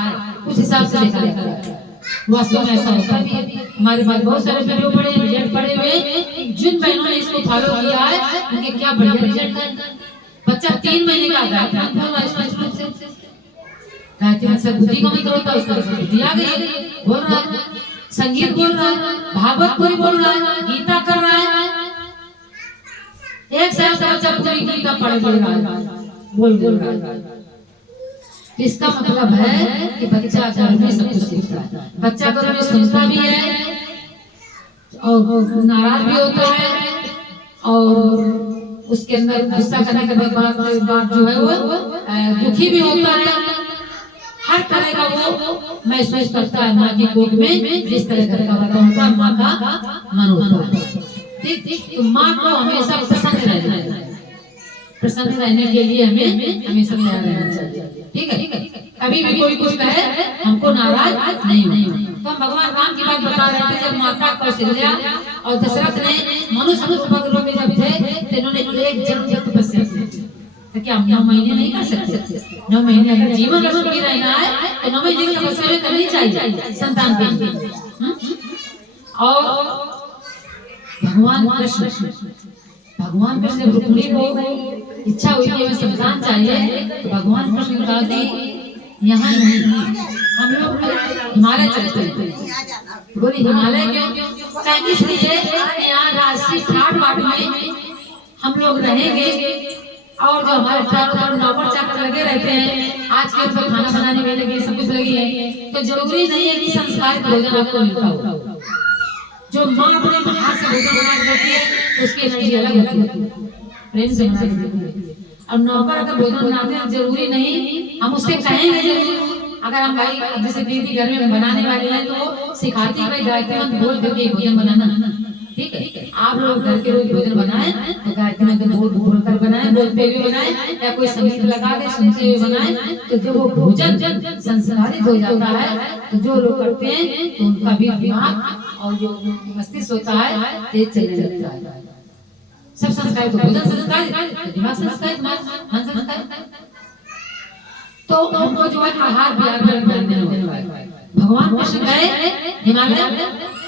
उस हिसाब से देखा जाता है। वास्तव में ऐसा होता है। हमारे पास बहुत सारे वीडियो पड़े, रिजल्ट पड़े हुए, जिन बहनों ने इसको फॉलो किया है उनके क्या बढ़िया रिजल्ट है। बच्चा 3 महीने का आता है, बुद्धि का मंत्र होता है, उसका बुद्धि आ गई, बोल रहा है, संगीत बोल रहा है, भागवत पूरी बोल रहा है, गीता कर रहा है। 1 साल का बच्चा पूरी गीता पढ़ रहा है, बोल रहा है। इसका मतलब है कि बच्चा घर में सब कुछ सीखता है, बच्चा घर में सुनता भी है और नाराज भी होता है, और उसके अंदर गुस्सा करने के बाद जो है वो दुखी भी होता है। हर तरह का वो महसूस करता है माँ की कोख में, जिस तरह का होता है माँ का मन होता है। ठीक, तो माँ को हमेशा प्रसन्न रहना है, प्रसन्न रहने के लिए हमें हमेशा तैयार रहना चाहिए। ठीक है, कभी भी कोई कुछ कहे हमको नाराज नहीं होना। तो हम भगवान राम की बात बता रहे थे, जब माता कौशल्या और दशरथ ने मनुष्य रूप में जब थे, तो इन्होंने एक जन्म तपस्या की। तो क्या हम 9 महीने नहीं कर सकते? 9 महीने अगर जीवन सुखी रहना है तो 9 महीने की तपस्या करनी चाहिए संतान के लिए। और भगवान कृष्ण जब रुक्मिणी को इच्छा हुई कि हमें संतान चाहिए, तो भगवान कृष्ण ने कहा कि यहाँ नहीं, हम लोग हिमालय चलते हैं। बोली हिमालय क्यों? इसलिए यहाँ राष्ट्रीय ठाट बाट में हम लोग रहेंगे, और जो हमारे चारों तरफ नौकर चाकर लगे रहते हैं, आज के तो खाना बनाने में लगी, सब कुछ लगी है, तो जरूरी नहीं है कि संस्कारित भोजन आपको मिलता हो। जो माँ अपने हाथ से भोजन बना देती है उसकी एनर्जी अलग होती है, प्रेम से बना देती है। और नौकर अगर भोजन बनाते हैं, जरूरी नहीं हम उससे कहेंगे जरूर, अगर हम भाई जैसे दीदी घर में बनाने वाली है तो सिखाती है भाई गायत्री मंत्र बोल करके भोजन बनाना, ठीक है। आप लोग घर के रोज भोजन बनाएं तो गायत्री मंत्र बोल कर बनाएं, बोलते हुए बनाएं, या कोई संगीत लगा दे सुनते हुए बनाएं, तो जब वो भोजन संस्कारित हो जाता है तो जो लोग करते हैं तो उनका भी दिमाग और जो मस्तिष्क होता है तेज चलने लगता है। सब संस्कारित, भोजन संस्कारित, दिमाग संस्कारित, मन संस्कारित। तो हमको जो है आहार विहार पर ध्यान देना होता है। भगवान कृष्ण गए हिमालय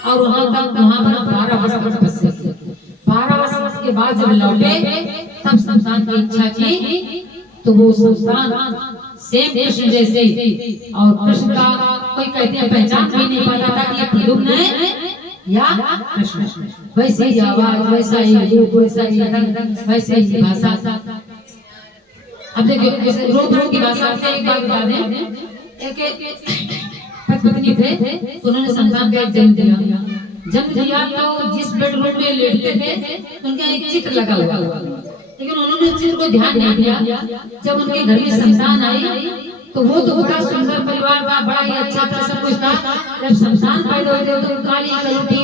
और वहां पर 12 वर्ष तपस्या की। 12 वर्ष के बाद जब लौटे तब संतान की इच्छा की, तो वो संतान सेम कृष्ण जैसे, और कृष्ण का कोई कहते हैं पहचान भी नहीं पाता था कि ये प्रद्युम्न है या कृष्ण। वैसे ही आवाज, वैसा ही रूप, वैसा ही रंग, वैसे ही भाषा। अब देखिए रूप की भाषा से एक बात बता दें, एक पत्नी थे, उन्होंने संतान का जन्म दिया तो जिस बेडरूम में लेटते थे उनका एक चित्र लगा हुआ, लेकिन उन्होंने चित्र को ध्यान नहीं दिया। जब उनके घर में संतान आई तो वो तो बड़ा सुंदर परिवार था, बड़ा ही अच्छा था, सब कुछ था। जब संतान पैदा हुए तो काली कलुटी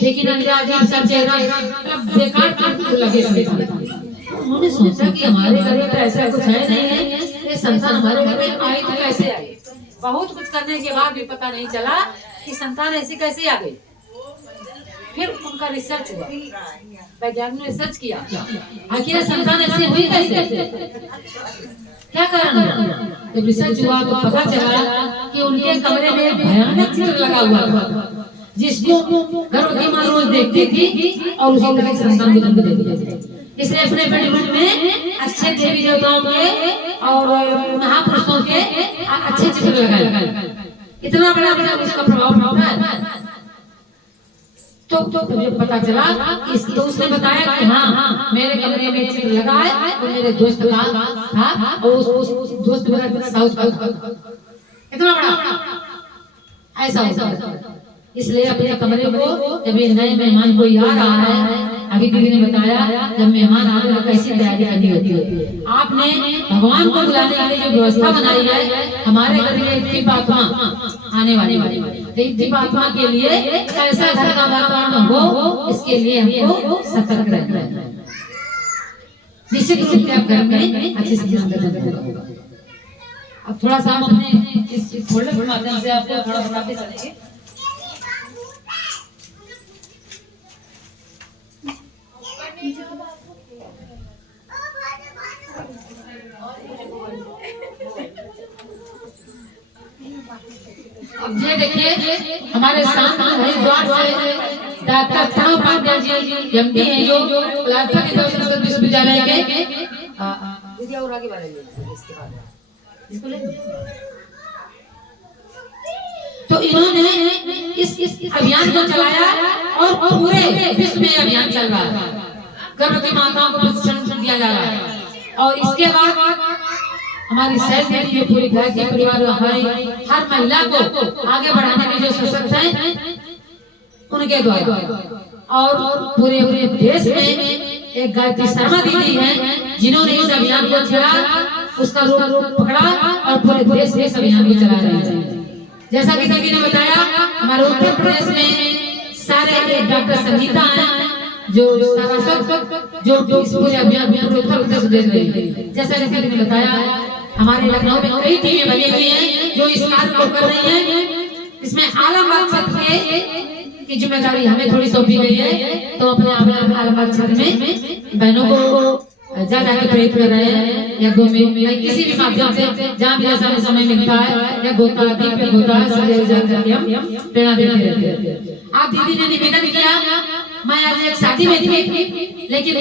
देखी ना अजीब सा चेहरा, बेकार लगे संतान। उन्होंने सोचा कि हमारे घर में तो ऐसा कुछ है नहीं है, ये संतान हमारे घर में आई तो कैसे आई? बहुत कुछ करने के बाद भी पता नहीं चला कि संतान ऐसी कैसे आ गई। फिर उनका रिसर्च हुआ, वैज्ञानिक ने रिसर्च किया, आखिर संतान ऐसी हुई कैसे, क्या कारण है। जब रिसर्च हुआ तो पता चला कि उनके कमरे में भयानक चित्र लगा हुआ था, जिसको गर्भवती माँ रोज देखती थी और उसी तरह संतान को जन्म देती थी। इसलिए अपने बेडरूम में अच्छे देवी देवताओं के और महापुरुषों के अच्छे चित्र लगाए। इतना बड़ा उसका प्रभाव पड़ता है। तो जब पता चला तो उसने बताया कि हाँ मेरे कमरे में चित्र लगा है, तो मेरे दोस्त का था और उस दोस्त मेरा साउथ का इतना बड़ा ऐसा होता। इसलिए अपने कमरे को जब ये नए मेहमान कोई आ रहा है, अभी दीदी ने बताया जब मेहमान आने तो कैसी तैयारी करनी होती है। आपने भगवान को बुलाने के लिए जो व्यवस्था बनाई है, हमारे घर में दिव्यात्मा आने वाली है, दिव्यात्मा के लिए कैसा घर का वातावरण हो, इसके लिए हमको सतर्क रहना है। निश्चित रूप से आप घर में अच्छे से होगा। अब थोड़ा सा हम अपने इस फोल्डर के माध्यम से आपको थोड़ा बताते चलेंगे। अब ये देखिए हमारे सामने हरिद्वार से डॉक्टर प्रणव पांडे जी एमडी हैं, जो लालसा के संस्कृत विश्वविद्यालय के दीदी और आगे बढ़ेंगे इसके बाद इसको ले। तो इन्होंने इस अभियान को चलाया और पूरे विश्व में अभियान चल रहा है, गर्भवती माताओं को प्रशिक्षण दिया जा रहा है। और इसके बाद हमारी सेल्फ हेल्प में पूरी गायत्री परिवार हमारी हर महिला को आगे बढ़ाने में जो सशक्त है उनके द्वारा, और पूरे देश में एक गायत्री शर्मा दीदी हैं जिन्होंने इस अभियान को चला, उसका रूप पकड़ा और पूरे देश में इस अभियान को चला रहे हैं। जैसा कि दीदी ने बताया, हमारे उत्तर प्रदेश में सारे डॉक्टर संगीता हैं जो सारा सब जो इस पूरे अभियान में उत्तर प्रदेश देख रही है। जैसा कि दीदी ने बताया, हमारे लखनऊ में कई टीमें बनी हुई हैं जो इस कार्य को कर रही हैं। इसमें आलमबाग क्षेत्र की जिम्मेदारी हमें थोड़ी सौंपी गई है, तो अपने आलमबाग क्षेत्र में बहनों को ज्यादा प्रेरित कर रहे हैं, या में किसी भी माध्यम से जहाँ भी ऐसा समय मिलता है, या गोता दीप होता है, हम प्रेरणा देते रहते हैं। आप दीदी ने निवेदन किया मैं आज एक शादी में थी, लेकिन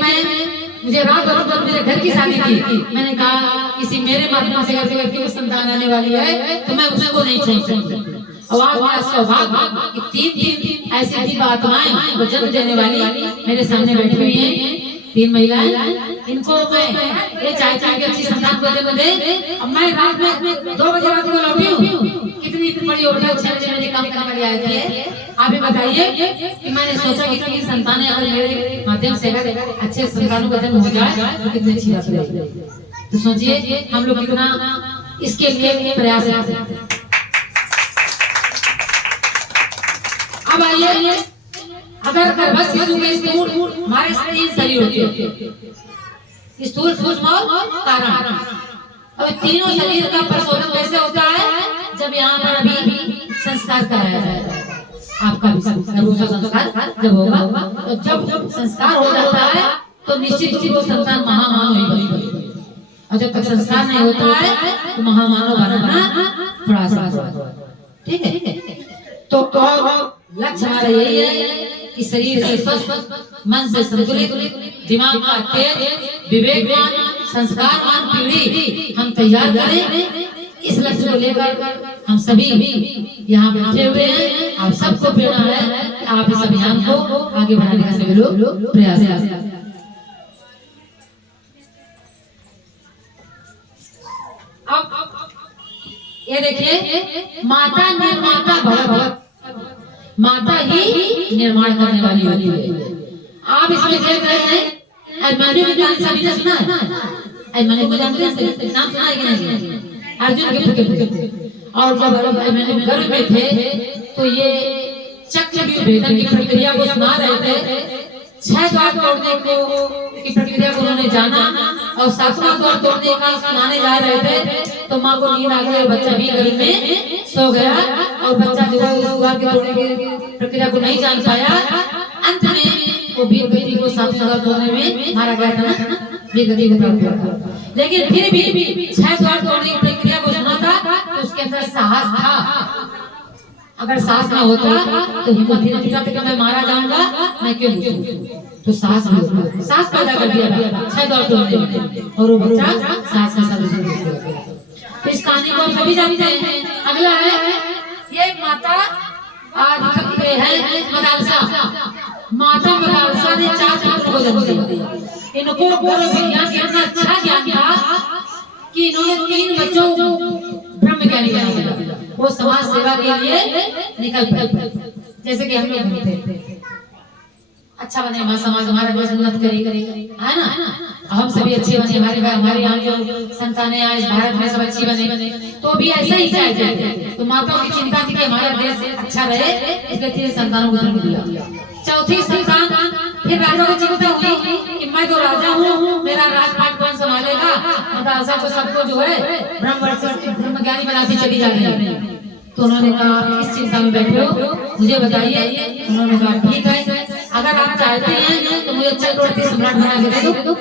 मुझे रात बराबर मेरे घर की शादी थी। मैंने कहा किसी मेरे माध्यम से घर की संतान आने वाली है तो मैं उसको नहीं छोड़ सकती। और आज मेरा सौभाग्य कि तीन ऐसी दिव्य आत्माएं वो जन्म देने वाली मेरे सामने बैठी हुई हैं, 3 महिलाएं। इनको मैं ये चाहती हूँ कि अच्छी संतान को जन्म दे। अब मैं रात में 2 बजे रात को लौटी हूँ, कितनी बड़ी होगा 6 बजे मेरे काम करने वाली आई है। आप ही बताइए कि मैंने सोचा कि 3 संतानें अगर मेरे माध्यम से अगर अच्छे संतानों का जन्म हो जाए तो कितनी अच्छी बात रहेगी। तो सोचिए हम लोग कितना इसके लिए प्रयास करते हैं। अब आइए, अगर गर्भस्थ शिशु के स्थूल हमारे 3 शरीर होते हैं, स्थूल, सूक्ष्म और कारण। अब तीनों शरीर का प्रशोधन कैसे होता है? जब यहाँ पर अभी संस्कार कराया जाएगा, आपका भी संस्कार जब होगा, तो जब संस्कार हो जाता है तो निश्चित ही वो संतान महामानव ही बनेगी। और जब तक संस्कार नहीं होता है तो महामानव बनाना थोड़ा सा, ठीक है। तो लक्ष्य हमारा यही है कि शरीर से स्वस्थ, मन से संतुलित, दिमाग का तेज, विवेकवान, संस्कारवान पीढ़ी हम तैयार करें। इस लक्ष्य को लेकर हम सभी यहाँ बैठे हुए हैं। आप सबको प्रेरणा है कि आप इस अभियान को आगे बढ़ाने का सभी लोग प्रयास करें। अब ये देखिए, माता निर्माता भव, माता ही निर्माण करने वाली होती है। आप इसमें देख रहे हैं अभिमन्यु की कहानी सभी ने सुना है? अभिमन्यु को जानते हैं, नाम सुना है कि नहीं? अर्जुन के पुत्र। और जब अभिमन्यु गर्भ में थे तो ये चक्रव्यूह भेदन की प्रक्रिया को सुना रहे थे। 6 द्वार तोड़ने की प्रक्रिया को उन्होंने जाना और 7वां द्वार तोड़ने का सुनाने जा रहे थे तो माँ को नींद आ गई, बच्चा भी गर्भ में सो गया और बच्चा जो है उस द्वार के तोड़ने की प्रक्रिया को नहीं जान पाया। अंत में वो वीर गति को 7वां द्वार तोड़ने में मारा गया था ना, वीर गति को प्राप्त हुआ। लेकिन फिर भी 6 द्वार तोड़ने की प्रक्रिया को सुना था तो उसके अंदर साहस था। अगर साहस ना होता तो हिम्मत ही नहीं जुटाते कि मैं मारा जाऊंगा, मैं क्यों पूछूं। तो साहस पैदा कर दिया 6 द्वार तोड़ने में और वो बच्चा साहस का साथ। तो इस कहानी को सभी जानते हैं। अगला है ये माता आज है मदालसा। माता मदालसा ने 4 पुत्र को जन्म दिया। इनको पूर्व विज्ञान का इतना अच्छा ज्ञान था कि इन्होंने 3 बच्चों को ब्रह्म ज्ञानी बना दिया। वो समाज सेवा के लिए निकल पड़े, जैसे कि हम लोग थे। अच्छा बने हमारा समाज, हमारा देश उन्नत करे, है ना? हम सभी अच्छे बने, हमारे यहाँ जो संतानें आज भारत में सब अच्छी बने, तो भी ऐसा ही चाहिए। तो माताओं की चिंता थी कि हमारा देश अच्छा रहे, इसलिए 3 संतानों को जन्म दिया। 4थी संतान फिर राजा को चिंता हुई कि मैं तो राजा हूँ, मेरा राजपाट कौन संभालेगा। मदालसा को सबको जो है ब्रह्म ज्ञानी बनाती चली जा रही है। तो उन्होंने कहा इस चिंता में बैठे हो, मुझे बताइए। उन्होंने कहा ठीक है, अगर आप चाहते हैं तो मुझे चक्रवर्ती सम्राट बना के दे दो।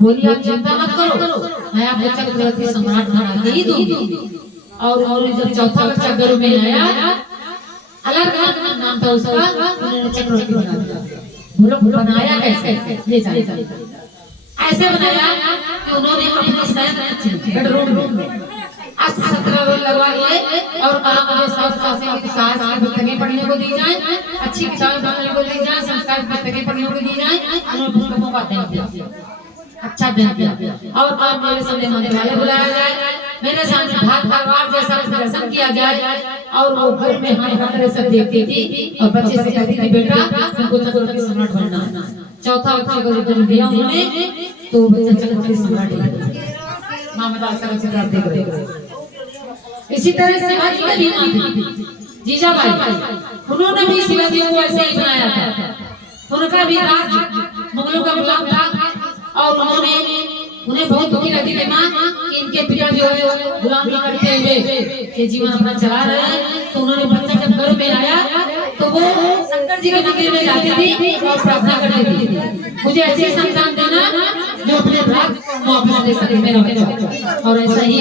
बोली आप चिंता मत करो, मैं आपको चक्रवर्ती सम्राट बना के ही दूंगी। और जब 4था बच्चा गर्भ में आया, अलग नाम था उसका, उन्होंने चक्रवर्ती बना दिया। बनाया कैसे? ये चाहिए ऐसे बनाया कि उन्होंने अपने बेडरूम में 17 रोल लगवा लिए और कहा मुझे सास की पुस्तकें पढ़ने को दी जाए, अच्छी किताबें पढ़ने को दी जाए, संस्कार पुस्तकें पढ़ने को दी जाए। उन्होंने पुस्तकों का अध्ययन किया, अच्छा अध्ययन किया। और आप मेरे सामने मंदिर वाले बुलाया जाए, मेरे सामने भात तलवार जैसा प्रदर्शन किया जाए। और वो घर में हाथ से देखती थी और बच्चे से कहती थी बेटा तुमको चक्रवर्ती सम्राट बनना है। 4था बच्चे को जन्म दिया उन्होंने तो बच्चा चक्रवर्ती सम्राट बना। मां मदालसा को चित्रार्थ देख रहे। इसी तरह शिवाजी का भी मां थी जीजाबाई, उन्होंने भी शिवाजी को ऐसे ही बनाया था। उनका भी राज मुगलों का गुलाम था और उन्हें बहुत दुखी रहती थी मां कि इनके पिता जो है गुलामी करते हुए ये जीवन अपना चला रहे हैं। तो उन्होंने बच्चा जब गर्भ में आया तो वो शंकर जी के मंदिर में जाती थी और प्रार्थना करती थी मुझे ऐसी संतान देना जो अपने राज को वापस दे सके मेरा बच्चा। और ऐसा ही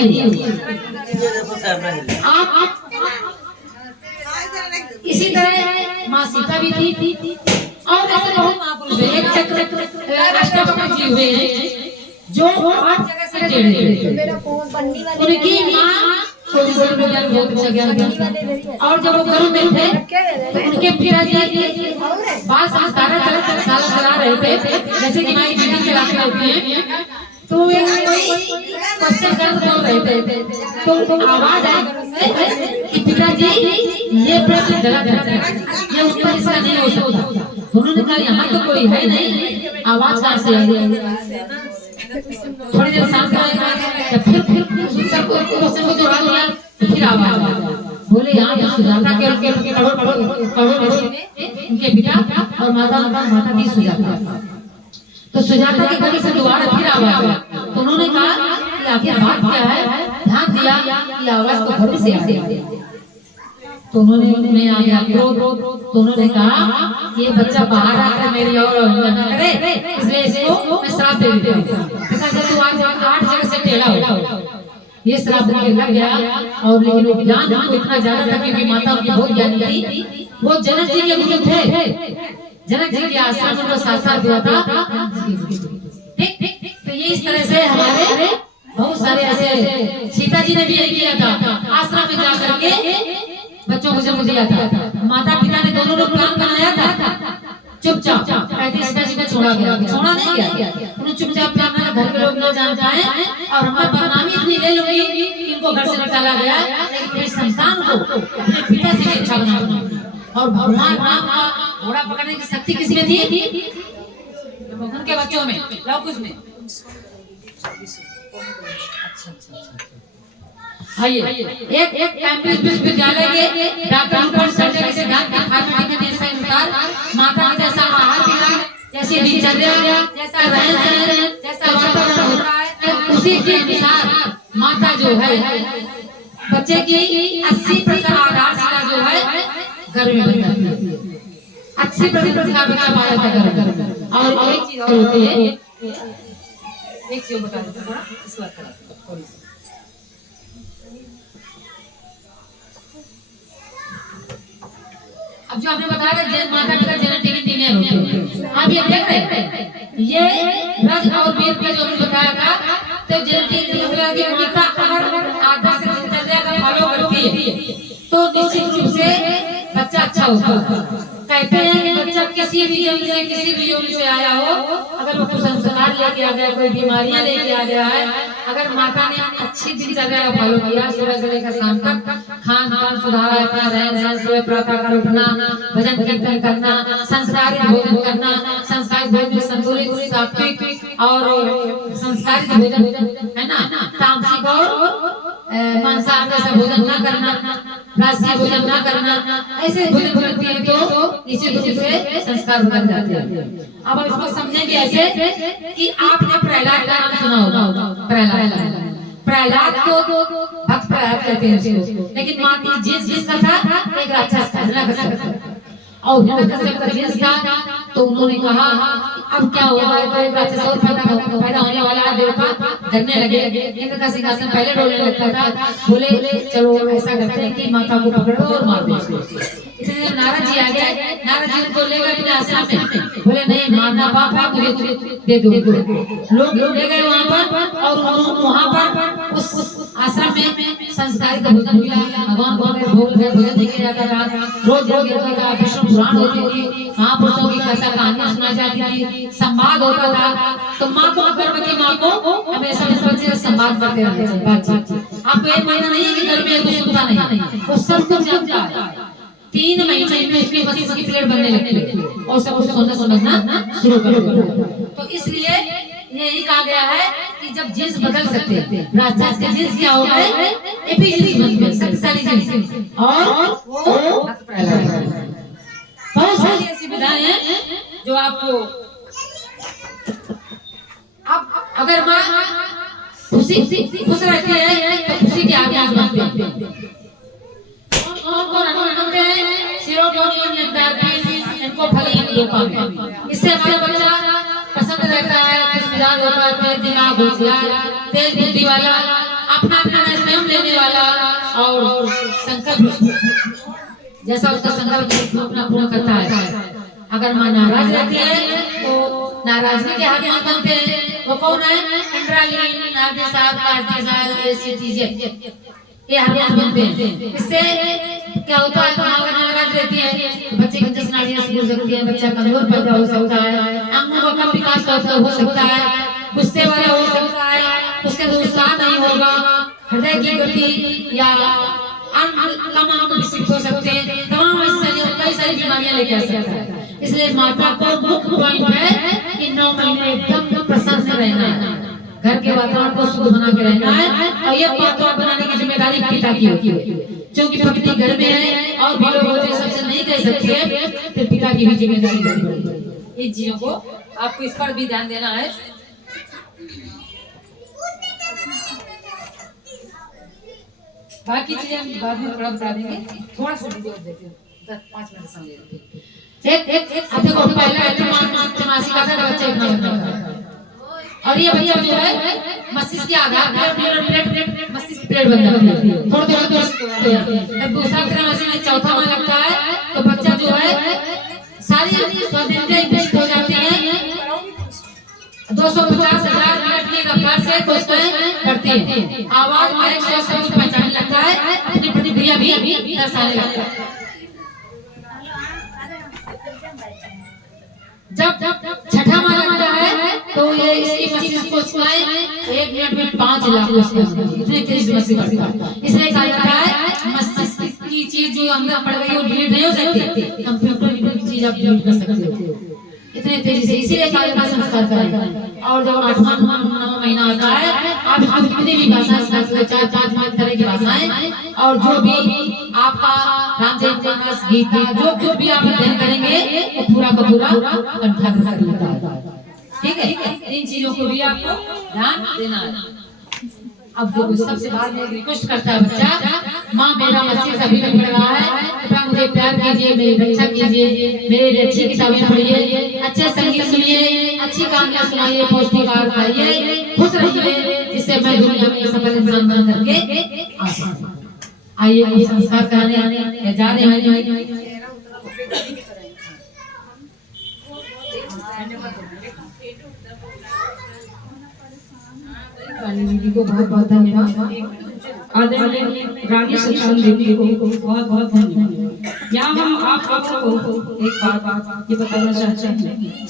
आप इसी तरह माँ सीता भी थी और ऐसे बहुत महापुरुष हैं। एक चक्र अष्टवक्र जी हुए हैं जो 8 जगह से टेढ़े मेरा फोन पन्नी वाली उनकी माँ थोड़ी ज्ञान बहुत अच्छा ज्ञान था। और जब वो गर्भ में थे तो उनके पिताजी बाल संस्कार चला रहे थे, जैसे कि माई दीदी चलाते होती है, तो एक कोई क्वेश्चन कर बोल रहे थे तो आवाज आई कि पिताजी ये प्रश्न गलत है, ये उत्तर इसका नहीं हो सकता। उन्होंने कहा यहाँ तो कोई है नहीं, आवाज कहाँ से आई? थोड़ी देर शांत रहे, फिर उत्तर को क्वेश्चन को दोहरा दिया, फिर आवाज आई। बोले यहाँ तो सुजाता के करोड़ उनके पिता और माता की सुजाता, तो सुजाता के घर से दोबारा फिर आवाज आई। तो उन्होंने कहा कि आखिर बात क्या है? ध्यान दिया कि आवाज तो घर से आ रही है। तो उन्होंने आ गया क्रोध, तो उन्होंने कहा ये बच्चा बाहर आकर मेरी और करे, इसलिए इसको मैं श्राप दे देता हूँ। तू आज 8 जगह से टेढ़ा हो, ये श्राप देने लग गया। और लेकिन वो ज्ञान हमको इतना ज्यादा था क्योंकि माता उनकी बहुत ज्ञानी थी, वो जनक जी के गुरु थे, जनक जी के आश्रम में साक्षात हुआ था। ठीक, तो ये इस तरह से हमारे बहुत सारे ऐसे, सीता जी ने भी यही किया था, आश्रम में जाकर के बच्चों को जन्म दिया था। माता पिता ने दोनों ने प्लान बनाया था, चुपचाप कहते सीता जी को छोड़ा गया, छोड़ा नहीं गया, उन्होंने चुपचाप प्लान, घर के लोग न जान पाए और हमारी बदनामी इतनी ले लूंगी कि इनको घर से निकाला गया। लेकिन इस संतान को अपने पिता से अच्छा बना। और भगवान राम का घोड़ा पकड़ने की शक्ति किसमें थी? उनके बच्चों में, लव कुश में। आइए, एक कैम्ब्रिज विश्वविद्यालय के डॉक्टर रूपर्ट सर्जन के सिद्धांत के फार्मास्यूटिकल के अनुसार माता के जैसा आहार पीना, जैसी दिनचर्या, जैसा रहन-सहन, जैसा वातावरण होता है, उसी के अनुसार माता जो है बच्चे की 80% आधारशिला जो है घर में बन जाती है। 80% का बच्चा पाला था घर में। और एक चीज और होती है, एक चीज बता देता हूँ, इस बात थोड़ी सी। अब जो आपने बताया जैन माता पिता जेनेटिक इंजीनियर होते हैं, आप ये देख रहे हैं, ये रज और वीर का जो बताया था, तो जेनेटिक इंजीनियर की माता अगर आदर्श दिनचर्या का फॉलो करती है तो निश्चित रूप से बच्चा अच्छा होता है। कहते हैं कि बच्चा किसी भी जन्म से किसी भी योनि से आया हो, अगर वो कुछ संस्कार लेके आ गया, कोई बीमारियां लेके आ गया है, अगर माता ने अच्छी दिनचर्या का फॉलो किया, सुबह से लेकर शाम तक खान पान सुधारा, अपना रहन-सहन, सुबह प्रातः काल उठना, भजन कीर्तन करना, संस्कारित भोजन करना, संस्कारित भोजन में संतुलित, सात्विक और संस्कारित भोजन है ना, तामसिक और मांसाहार जैसा भोजन न करना, राष्ट्रीय भोजन न करना, ऐसे भोजन करती है तो इसी रूप से संस्कार बन जाते हैं। अब इसको समझेंगे ऐसे कि आपने प्रहलाद का नाम सुना होगा। प्रहलाद को भक्त प्रहलाद कहते हैं उसको, लेकिन माती जिसका था एक राक्षस था, हिरण्यकश्यप, और हिरण्यकश्यप का जिस था तो उन्होंने कहा अब क्या होगा, तो एक राक्षस और पैदा होने वाला है, देवता डरने लगे, इंद्र का सिंहासन पहले डोलने लगता था। बोले चलो ऐसा करते हैं कि माता को पकड़ो और मार दो। इसलिए नारद जी आ गए, नारद जी उनको लेकर अपने आश्रम में, बोले नहीं मारना पाप है, मुझे दे दो। लोग ले गए वहाँ पर और वहाँ पर उस आश्रम में संस्कारित भोजन मिला, भगवान को भोजन देके जाता था, रोज होता था, विष्णु पुराण होती थी, महापुरुषों की कथा कहानियां सुनाई जाती थी, संवाद होता था। तो माँ को, गर्भवती माँ को हमेशा बच्चे से संवाद करते रहते हैं, बातचीत। आपको एक महीना नहीं है कि घर में कुछ सुनता नहीं, वो सब कुछ जानता है। 3 महीने में उसकी मस्तिष्क की प्लेट बनने लगती है और सब कुछ सोचना समझना शुरू कर देता है। तो इसलिए यही कहा गया है कि जब जीन्स बदल सकते हैं, राक्षस के जीन्स क्या होता है, एपीजीन्स बनते हैं, शक्तिशाली जीन्स, और वो बहुत सारी ऐसी विधाएं हैं जो आपको, अब अगर माँ खुश रहती है तो खुशी के आगे आजमाते हैं। कौन आनंद हैं, सीरोटोनिन, एंडोर्फिन, इनको फलीन डोपामिन, इससे हमारा बच्चा पसंद रहता है, खुशमिजाज होता है, तेज दिमाग, होशियार, तेज बुद्धि वाला, अपना निर्णय स्वयं लेने वाला और संकल्प जैसा उसका संकल्प अपना पूर्ण करता है। अगर माँ नाराज रहती है तो नाराजगी के हाथ बनते हैं। वो कौन है? इंद्रालीन, नागदेशाल, कार्तिकेशाल, ये सी चीजें ये हाथ बनते हैं। इससे क्या होता है? माँ अगर नाराज रहती है तो बच्चे की जस नाड़ियाँ सूख सकती है, बच्चा कमजोर पैदा हो सकता है, अंगों का कम विकास हो सकता है, गुस्से वाला हो सकता है, उसके अंदर उत्साह नहीं होगा, हृदय की गति या कम अंग विकसित हो सकते हैं, तमाम कई सारी बीमारियां लेके आ सकता है। इसलिए माता को मुख्य पॉइंट है कि 9 महीने एकदम प्रसन्न रहना है, घर के वातावरण को शुद्ध बना के रहना है। और ये वातावरण बनाने की जिम्मेदारी पिता की होती है, क्योंकि पत्नी घर में है और भी लोग होते सबसे नहीं कह सकते, तो पिता की भी जिम्मेदारी है। इन चीजों को आपको इस पर भी ध्यान देना है। बाकी चीजें हम बाद में थोड़ा बता देंगे, थोड़ा सा वीडियो देते हैं, 5 मिनट समय देते हैं। एक अब देखो पहला मासिक का था बच्चा इतना होता है, और ये बच्चा जो है मस्तिष्क के आधार पर प्लेट मस्तिष्क प्लेट बन जाती है, थोड़ा दूसरा त्रैमासिक में चौथा माह लगता है तो बच्चा जो है सारी स्वादेंद्रियां विकसित हो जाती हैं। 250,000 मिनट की रफ्तार से कोशिशें करती है, आवाज माइक से सब कुछ पहचानने लगता है, अपनी प्रतिक्रिया भी दर्शाने लगता है। जब छठा माह लगता है तो ये इसकी मस्तिष्क कोशिकाएं 1 मिनट में 5 लाख कोशिकाएं इतने तेज मस्तिष्क करता है। इसलिए कहा जाता है मस्तिष्क की चीज जो अंदर पड़ गई वो डिलीट नहीं हो सकती, कंप्यूटर की चीज आप डिलीट कर सकते हो इतने तेजी से। इसीलिए कहा जाता है संस्कार करें। और जब 8वां 9वां महीना आता है आप इसमें कितनी भी भाषाएं सीख सकते, 4-5 तरह की भाषाएं, और जो भी आपका रामचरितमानस, गीता, जो भी आप अध्ययन करेंगे वो पूरा का पूरा कंठस्थ कर लेता है। ठीक है, इन चीजों को भी आपको ध्यान देना है। अब जो सबसे बाद में रिक्वेस्ट करता है बच्चा, माँ मेरा मस्तिष्क अभी भी पढ़ रहा है, कृपया मुझे प्यार कीजिए, मेरी रक्षा कीजिए, मेरी अच्छी किताबें पढ़िए, अच्छे संगीत सुनिए, अच्छी कहानियां सुनाइए, पौष्टिक आहार खाइए, खुश रहिए, जिससे मैं दुनिया में सफल इंसान बन करके आ सकूं। आइए संस्कार कराने जा रहे हैं। रानी दीदी को बहुत बहुत धन्यवाद। आदरणीय रानी सक्षम दीदी को बहुत बहुत धन्यवाद। यहाँ हम आप लोगों को एक बात ये बताना चाहते हैं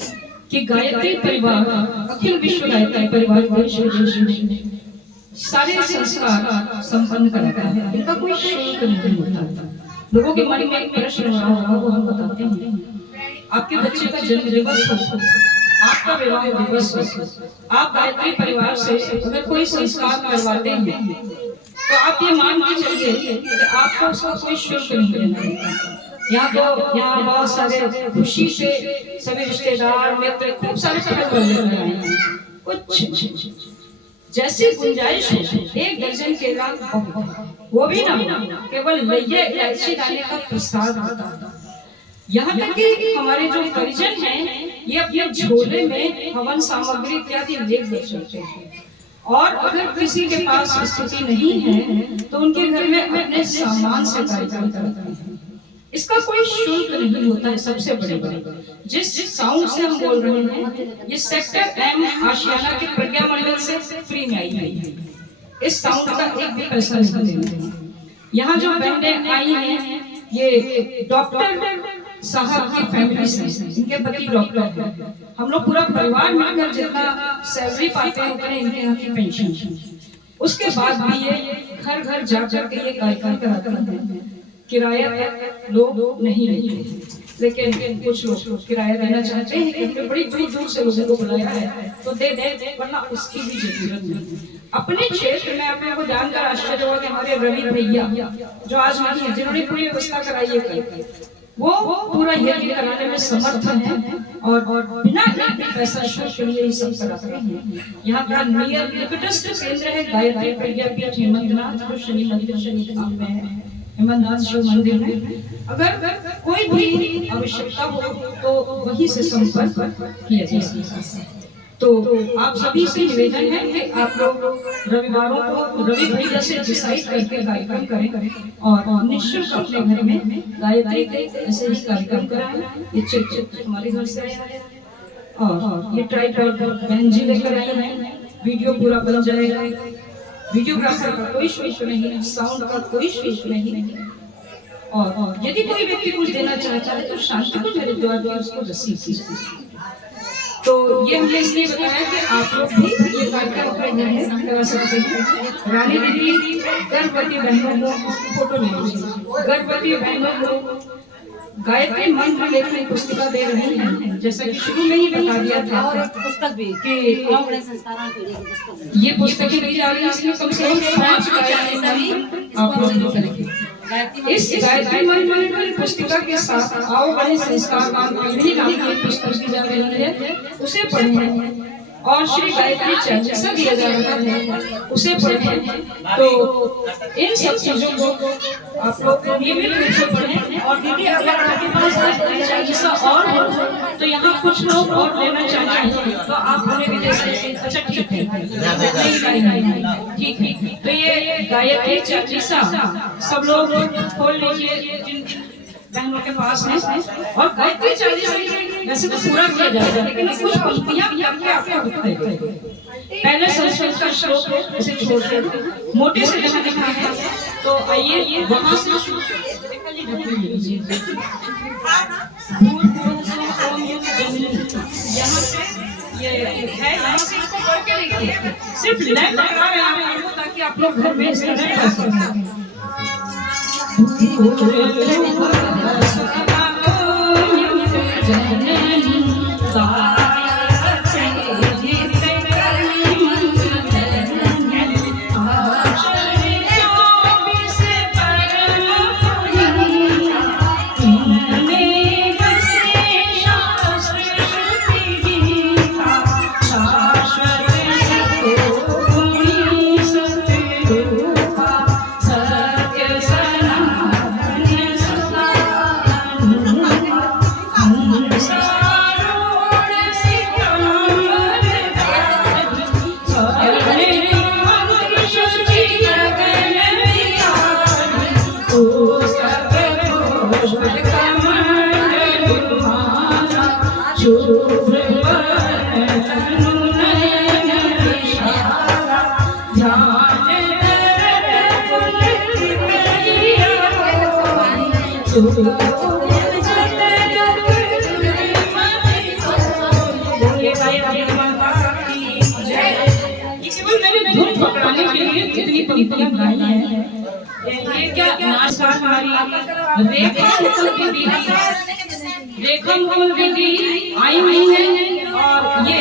कि गायत्री परिवार अखिल विश्व गायत्री परिवार देश विदेश में सारे संस्कार संपन्न करता है, इनका कोई शुल्क नहीं होता। लोगों के मन में एक प्रश्न रहा होगा, वो हम बताते हैं। आपके बच्चे का जन्म दिवस हो, आपका विवाह दिवस हो, आप गायत्री परिवार से अगर कोई संस्कार करवाते हैं तो आप ये मान के चलिए कि आपको उसका कोई शुल्क नहीं देना है। यहाँ बहुत सारे खुशी से सभी रिश्तेदार मित्र खूब सारे पैसे भर लेते हैं। कुछ जैसी गुंजाइश है 1 दर्जन केला, वो भी ना केवल लइये इलायची डालने का प्रसाद होता है। यहाँ तक कि हमारे जो परिजन हैं ये अपने झोले में हवन सामग्री इत्यादि ले सकते हैं, और अगर किसी के पास स्थिति नहीं है तो उनके घर में अपने सामान से कार्यक्रम करते हैं। इसका कोई शुल्क नहीं होता है। सबसे बड़ी बात, जिस साउंड से हम बोल रहे हैं ये सेक्टर एम आशियाना के प्रज्ञा मंडल से फ्री में आई है। इस साउंड का एक भी पैसा नहीं देते। यहाँ जो बहनें आई हैं ये डॉक्टर साहब की फैमिली से, इनके पति डॉक्टर हैं। हम लोग पूरा परिवार मिलकर जितना सैलरी पाते हैं उतने इनके यहाँ की पेंशन। उसके बाद भी ये घर घर जा करके ये कार्यक्रम कराते हैं। किराया लोग नहीं लेते, लेकिन कुछ लोग किराया देना चाहते हैं कि बड़ी दूर दूर से लोगों को बुलाया है तो दे दे, वरना उसकी भी जरूरत नहीं। अपने क्षेत्र में अपने को जानकर आश्चर्य हुआ कि हमारे रवि भैया जो आज नहीं है, जिन्होंने पूरी व्यवस्था कराई है, वो पूरा यज्ञ कराने में समर्थ है और बिना एक भी पैसा शुल्क लिए ये सब कराते हैं। यहाँ का निकटस्थ केंद्र है गायत्री प्रज्ञापीठ हेमंतनाथ, जो शनि मंदिर शनि धाम में है, हेमंतनाथ शिव मंदिर में। अगर कोई भी आवश्यकता हो तो वहीं से संपर्क किया जा सकता है। तो आप सभी से निवेदन है कि आप लोग रविवारों को रवि भैया से डिसाइड करके कार्यक्रम करें और निश्चित अपने घर में गायत्री के ऐसे ही कार्यक्रम कराएं। ये चित्र हमारे घर से आया है और ये ट्राइपॉड बहन जी लेकर आए हैं। वीडियो पूरा बन जाएगा, वीडियोग्राफर का कोई शुल्क नहीं, साउंड का कोई शुल्क नहीं। और यदि कोई व्यक्ति कुछ देना चाहता है तो शांतिपूर्ण मेरे द्वारा उसको रसीद कीजिए। तो ये हमने इसलिए बताया कि आप लोग भी ये कार्यक्रम अपने घर में करा सकते हैं। रानी दीदी गर्भवती बहनों को फोटो ले लीजिए। गर्भवती बहनों को गायत्री मंत्र लेखन की पुस्तिका दे रही हैं, जैसा कि शुरू में ही बता दिया था। और एक पुस्तक भी कि ये पुस्तकें दी जा रही है, इसमें कम से कम 5 आप लोग करेंगे। इस गायत्री मंत्र की पुस्तिका के साथ आओ बड़े संस्कारवान पीढ़ी नाम की पुस्तक दी जा रही है, उसे पढ़ें। और श्री गायत्री चालीसा दिया जा रहा है, उसे पढ़ें। तो इन सब चीजों को आप लोग नियमित रूप से पढ़ें। और दीदी अगर आपके पास गायत्री चालीसा और हो तो यहाँ कुछ लोग और लेना चाहते हैं तो आप उन्हें भी दे सकते हैं। अच्छा ठीक है, ठीक। तो ये गायत्री चालीसा सब लोग खोल लीजिए जिन बहनों के पास है। और गायत्री चालीसा वैसे तो पूरा किया जाएगा, लेकिन कुछ पंक्तियां करके आपको बताएंगे। पहले संस्कृत का श्लोक ऐसे छोड़ के मोटे से जहाँ लिखा है, तो आइए वहाँ से यहाँ से ये है, यहाँ से इसको पढ़ के लिखिए। सिर्फ लाइन लगा रहे हैं ताकि आप लोग घर में इस तरह कर सकें। कितनी पंक्तियां गाई हैं। ये क्या नाच हमारी रेखा मुकुल दीदी आई हुई है और ये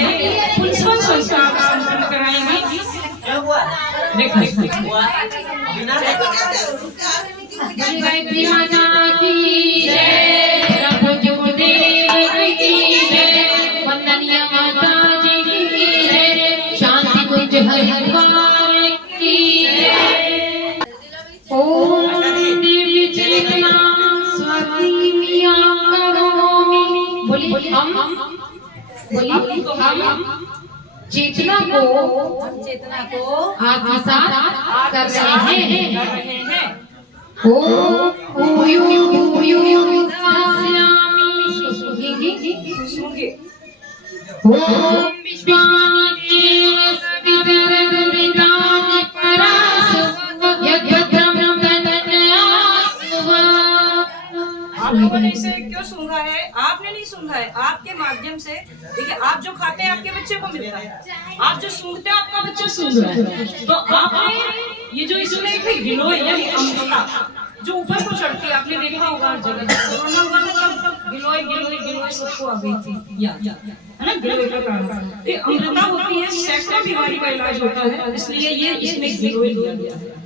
पुष्पन संस्कार संपन्न कराएंगी। गायत्री माता की जय, प्रभुदेव की जय, वंदनीय माता जी की जय, शांति कुंज हरिद्वार की जय। ओम दिव्य चेतना स्वाति मिया करोमि। बोलिए हम चेतना को आत्मसात कर रहे हैं। आपने इसे क्यों सूंघा है? आपने नहीं सूंघा है, आपके माध्यम से। देखिए, आप जो खाते हैं आपके बच्चे को मिलता है, आप जो सूंघते हैं आपका बच्चा सूंघ रहा है। तो आपने ये जो इसमें एक गिलोय यानी अम्लता जो ऊपर को चढ़ती है, आपने देखा होगा हर जगह। कोरोना हुआ था तब गिलोय सबको आ गई थी, है ना, गिलोय का कारण। ये अम्लता होती है, सैकड़ों बीमारी का इलाज होता है, इसलिए ये इसमें गिलोय दिया गया है।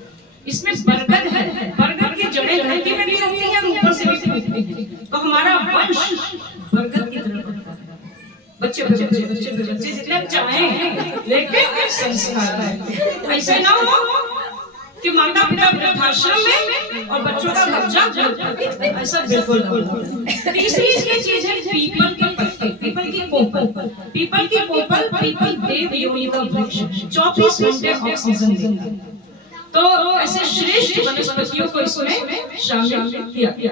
इसमें बरगद है, बरगद की जड़ें धरती में भी होती हैं, ऊपर से भी फूटती हैं। तो हमारा वंश बरगद की तरफ बढ़ता है। बच्चे जितने चाहें, लेकिन संस्कार है। ऐसे ना हो कि माता पिता वृद्धाश्रम में और बच्चों का कब्जा, ऐसा बिल्कुल नहीं। तीसरी इसकी चीज है पीपल के पत्ते। पीपल की कोपल, पीपल की कोपल, पीपल देव योनि का वृक्ष 24 घंटे ऑक्सीजन देता है। तो ऐसे श्रेष्ठ वनस्पतियों को इसमें शामिल किया गया।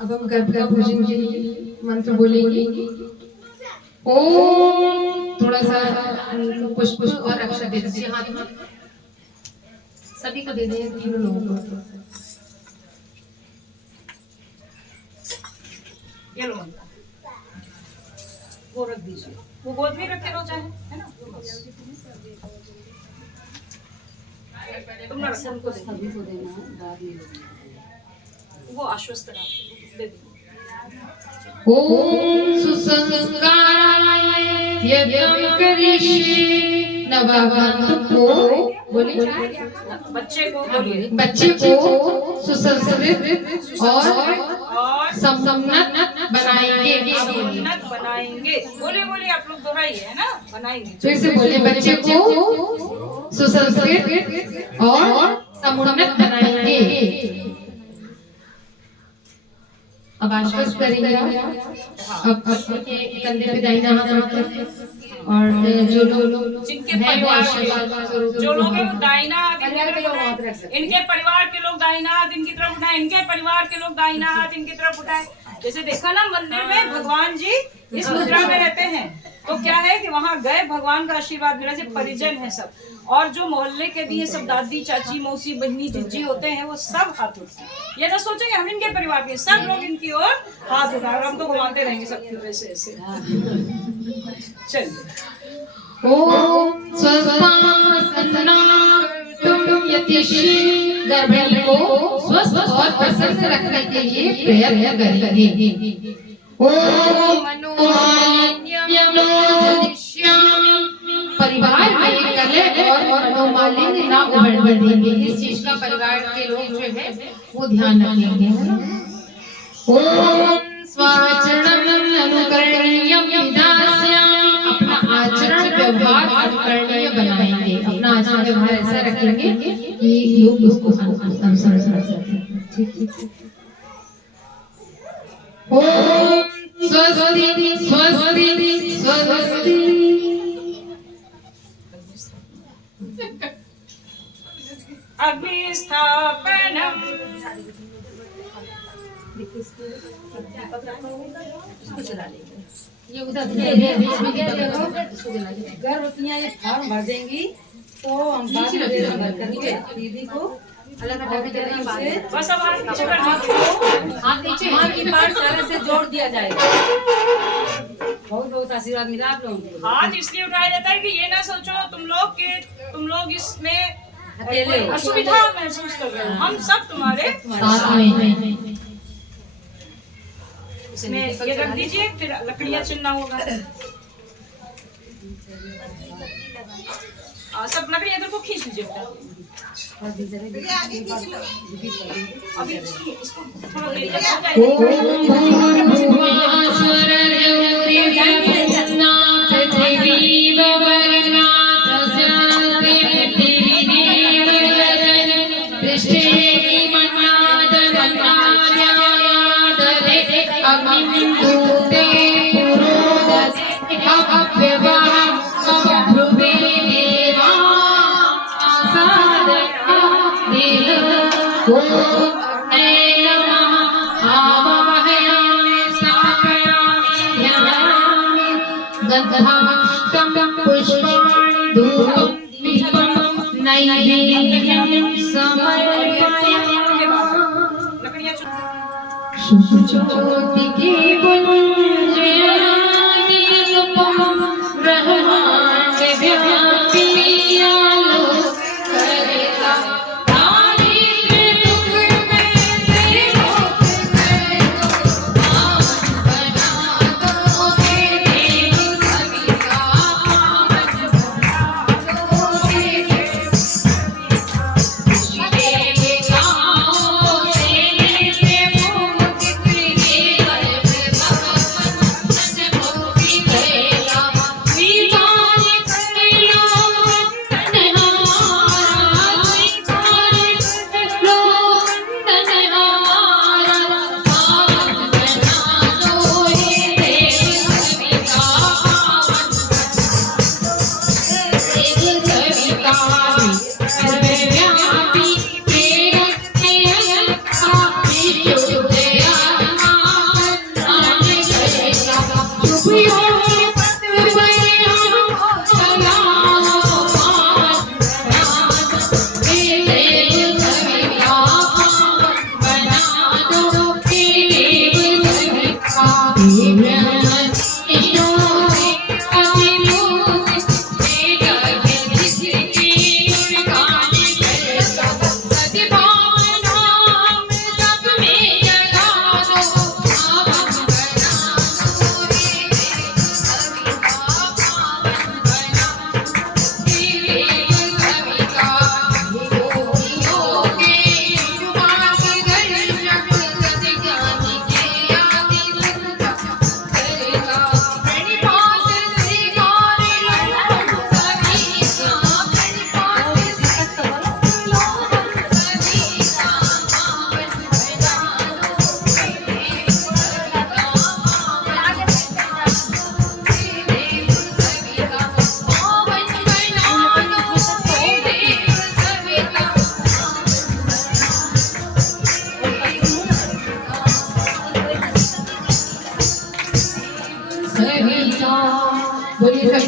अब हम गर्भ का भोजन के लिए मंत्र बोलेंगे। ओम, थोड़ा सा पुष्प और अक्षर दे दीजिए हाथ में, सभी को दे दें, तीनों लोगों को। ये लो, वो रख दीजिए, वो गोद में रखे लो चाहे, है ना। तुम ना सबको सभी को देना है, बाद में वो आश्वस्त दे दो। ओम सुसंस्काराय यज्ञं करिष्ये नवागंतुको, बोलिए बच्चे को सुसंस्कृत और समुन्नत बनाएंगे। बोलिए आप लोग दोहराइए, है ना, बनाएंगे। फिर से बोलिए, बच्चे को सुसंस्कृत और समुन्नत बनाएंगे। अब आश्वस्त करेंगे, अब अपने कंधे पे दाहिना हाथ रखें और जो लोग जिनके परिवार जो लोग हैं वो दाहिना हाथ इनके परिवार के लोग दाहिना हाथ इनकी तरफ उठाएं, इनके परिवार के लोग दाहिना हाथ इनकी तरफ उठाएं। जैसे देखा ना मंदिर में भगवान जी इस मुद्रा में रहते हैं, तो क्या है कि वहाँ गए, भगवान का आशीर्वाद मिला। जैसे परिजन है सब, और जो मोहल्ले के भी सब दादी चाची मौसी बहनी जिज्जी होते हैं, वो सब हाथ उठाए। ये ना सोचेंगे हम इनके परिवार के, सब लोग इनकी ओर हाथ उठाए, हम तो घुमाते रहेंगे सबकी वैसे ऐसे। चलिए। ओम स्वस्तासनार्तुं यतिषि, गर्भिणी को स्वस्थ और प्रसन्न रखने के लिए प्रयत्न करेंगे। ओम मनोमालिन्यं जनिष्यामि, परिवार में कलह और मनोमालिन्य ना बढ़ेंगे, इस चीज का परिवार के लोग जो है वो ध्यान रखेंगे। ओम स्वाचरणं अनुकरणीयं विधास्यामि, अपना आचरण व्यवहार अनुकरणीय बनाएंगे, अपना आचरण व्यवहार ऐसा रखेंगे कि लोग उसको अनुसरण कर सकें। ठीक। ओम स्वस्ति स्वस्ति स्वस्ति। अग्निस्थापनम्, ये उधर गर्भवतियाँ ये फॉर्म भर देंगी, तो हम दीदी को अलग हटा के देना। बस अब हाथ नीचे, हाथ की पार्ट सारे से जोड़ दिया जाएगा। बहुत बहुत आशीर्वाद मिला आप लोगों को। हाथ इसलिए उठाया जाता है कि ये ना सोचो तुम लोग इसमें अकेले असुविधा महसूस कर रहे हो, हम सब तुम्हारे साथ में। इसमें ये रख दीजिए, फिर लकड़ियाँ चुनना होगा। सब लकड़ियाँ इधर को खींच लीजिए बेटा। अभी इसको थोड़ा देरी पुष्पाणि धूपं दीपं नैवेद्यं समर्पयामि। ज्योति के बुंजयाति रूपं ब्रह्मांड व्यापी आलोक करता, दारिद्र्य दुख में से मुक्त कर दो, बना दोगे देव सभी का पावन बना दोगे। गाँव से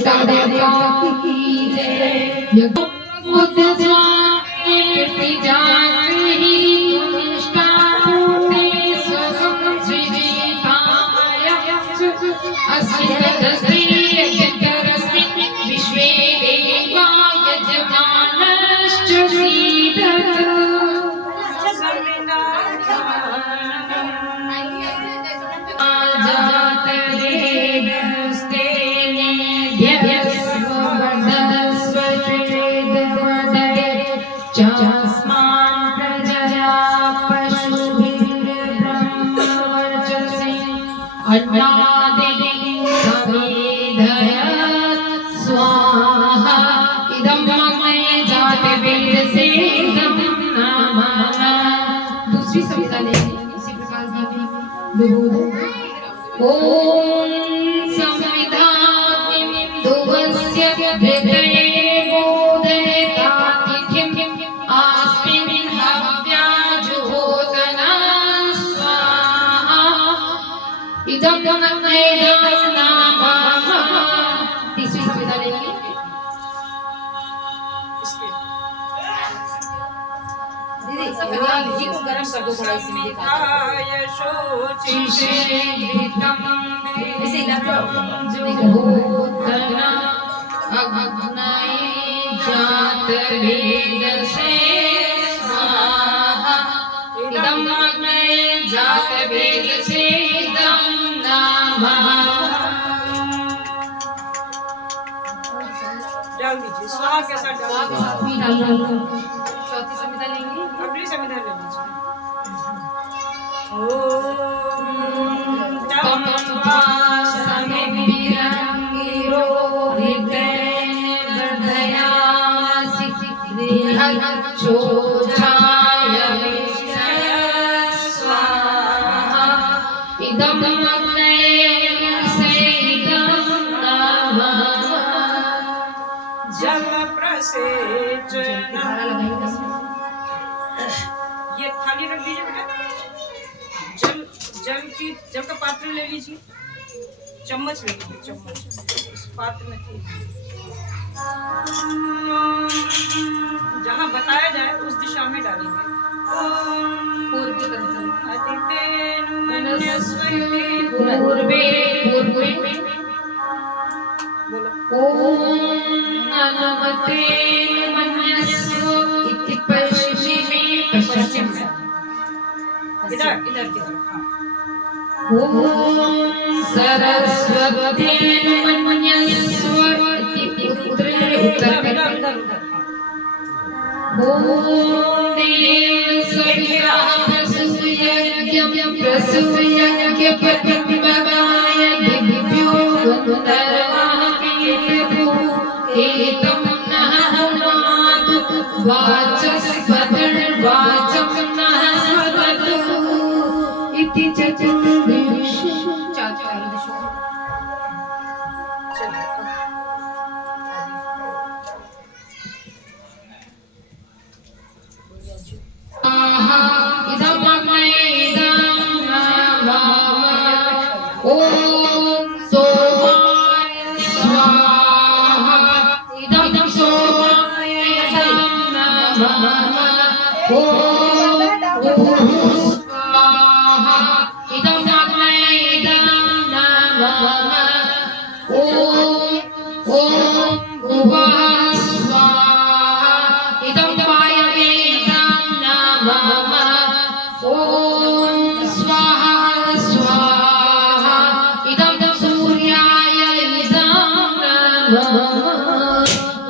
देवता की जय। बुद्ध स्वामी पृथ्वी जाति तुष्टाते स्वगम सृजिताय अस्मिन् विश्वे देवाय जमानश्च सीदत। स्वाहा इदं मग्ने जाते वेद से दूसरी संहिता लेंगे इसी प्रकार की विभूत। ओम संविधातिं दुवस्य हृदये बोधयतातिथिं अस्मिन् हव्याजुहोतना स्वाहा इदं मग्ने तीसरी संहिता लेंगे। घी को गरम कर दो थोड़ा इसमें ऐसे जात वेद से स्वाहा इदं मग्ने जात वेद से इदं नमः। डाल दीजिए स्वाहा के साथ डाल दीजिए। चौथी संहिता लेंगे। अगली संविधा ले लीजिए। ओम तम वासमिभिरंगिरो हृदयेन वर्धयामसि देहक्षोचाय स्वाहा इदं मग्ने सेदं नमः। जल प्रसेचन। ये थाली रख दीजिए बेटा। जल का पात्र ले लीजिए। चम्मच ले लीजिए। चम्मच इस पात्र में जहाँ बताया जाए उस दिशा में डालेंगे। पूर्वे पूर्वे बोलो। ओम नमते मन्यस्व इति पश्चिमे पश्चिम। इधर इधर की तरफ। हाँ। ओम सरस्वती मन्यस्व इति उत्तरे उत्तर। ओम देव सविता प्रसूयज्ञ प्रतिभवाय दिव्यो गन्धर्वाः एतं नः मातु वाचस्पतिर्वाचं नः स्वतु इति चतुर्दिशु। इदं मग्ने इदं नमः। ओम सोमाय स्वाहा इदं सोमाय नमः। ओम स्वाहा इदं मग्ने इदं नमः। ओम भुवः स्वाहा इदं वायवे नमः। ओम स्वाहा स्वाहा इदं सूर्याय इदं नमः।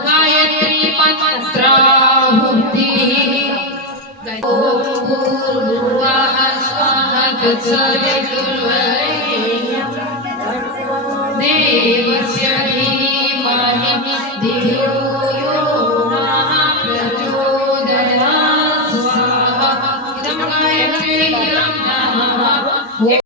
गायत्री मंत्राहुतिः। ओम भूर्भुवः स्वः तत्सवितुर्वरेण्यं देवस्य धीमहि धियो यो नः प्रचोदयात् स्वाहा इदं गायत्री नमः।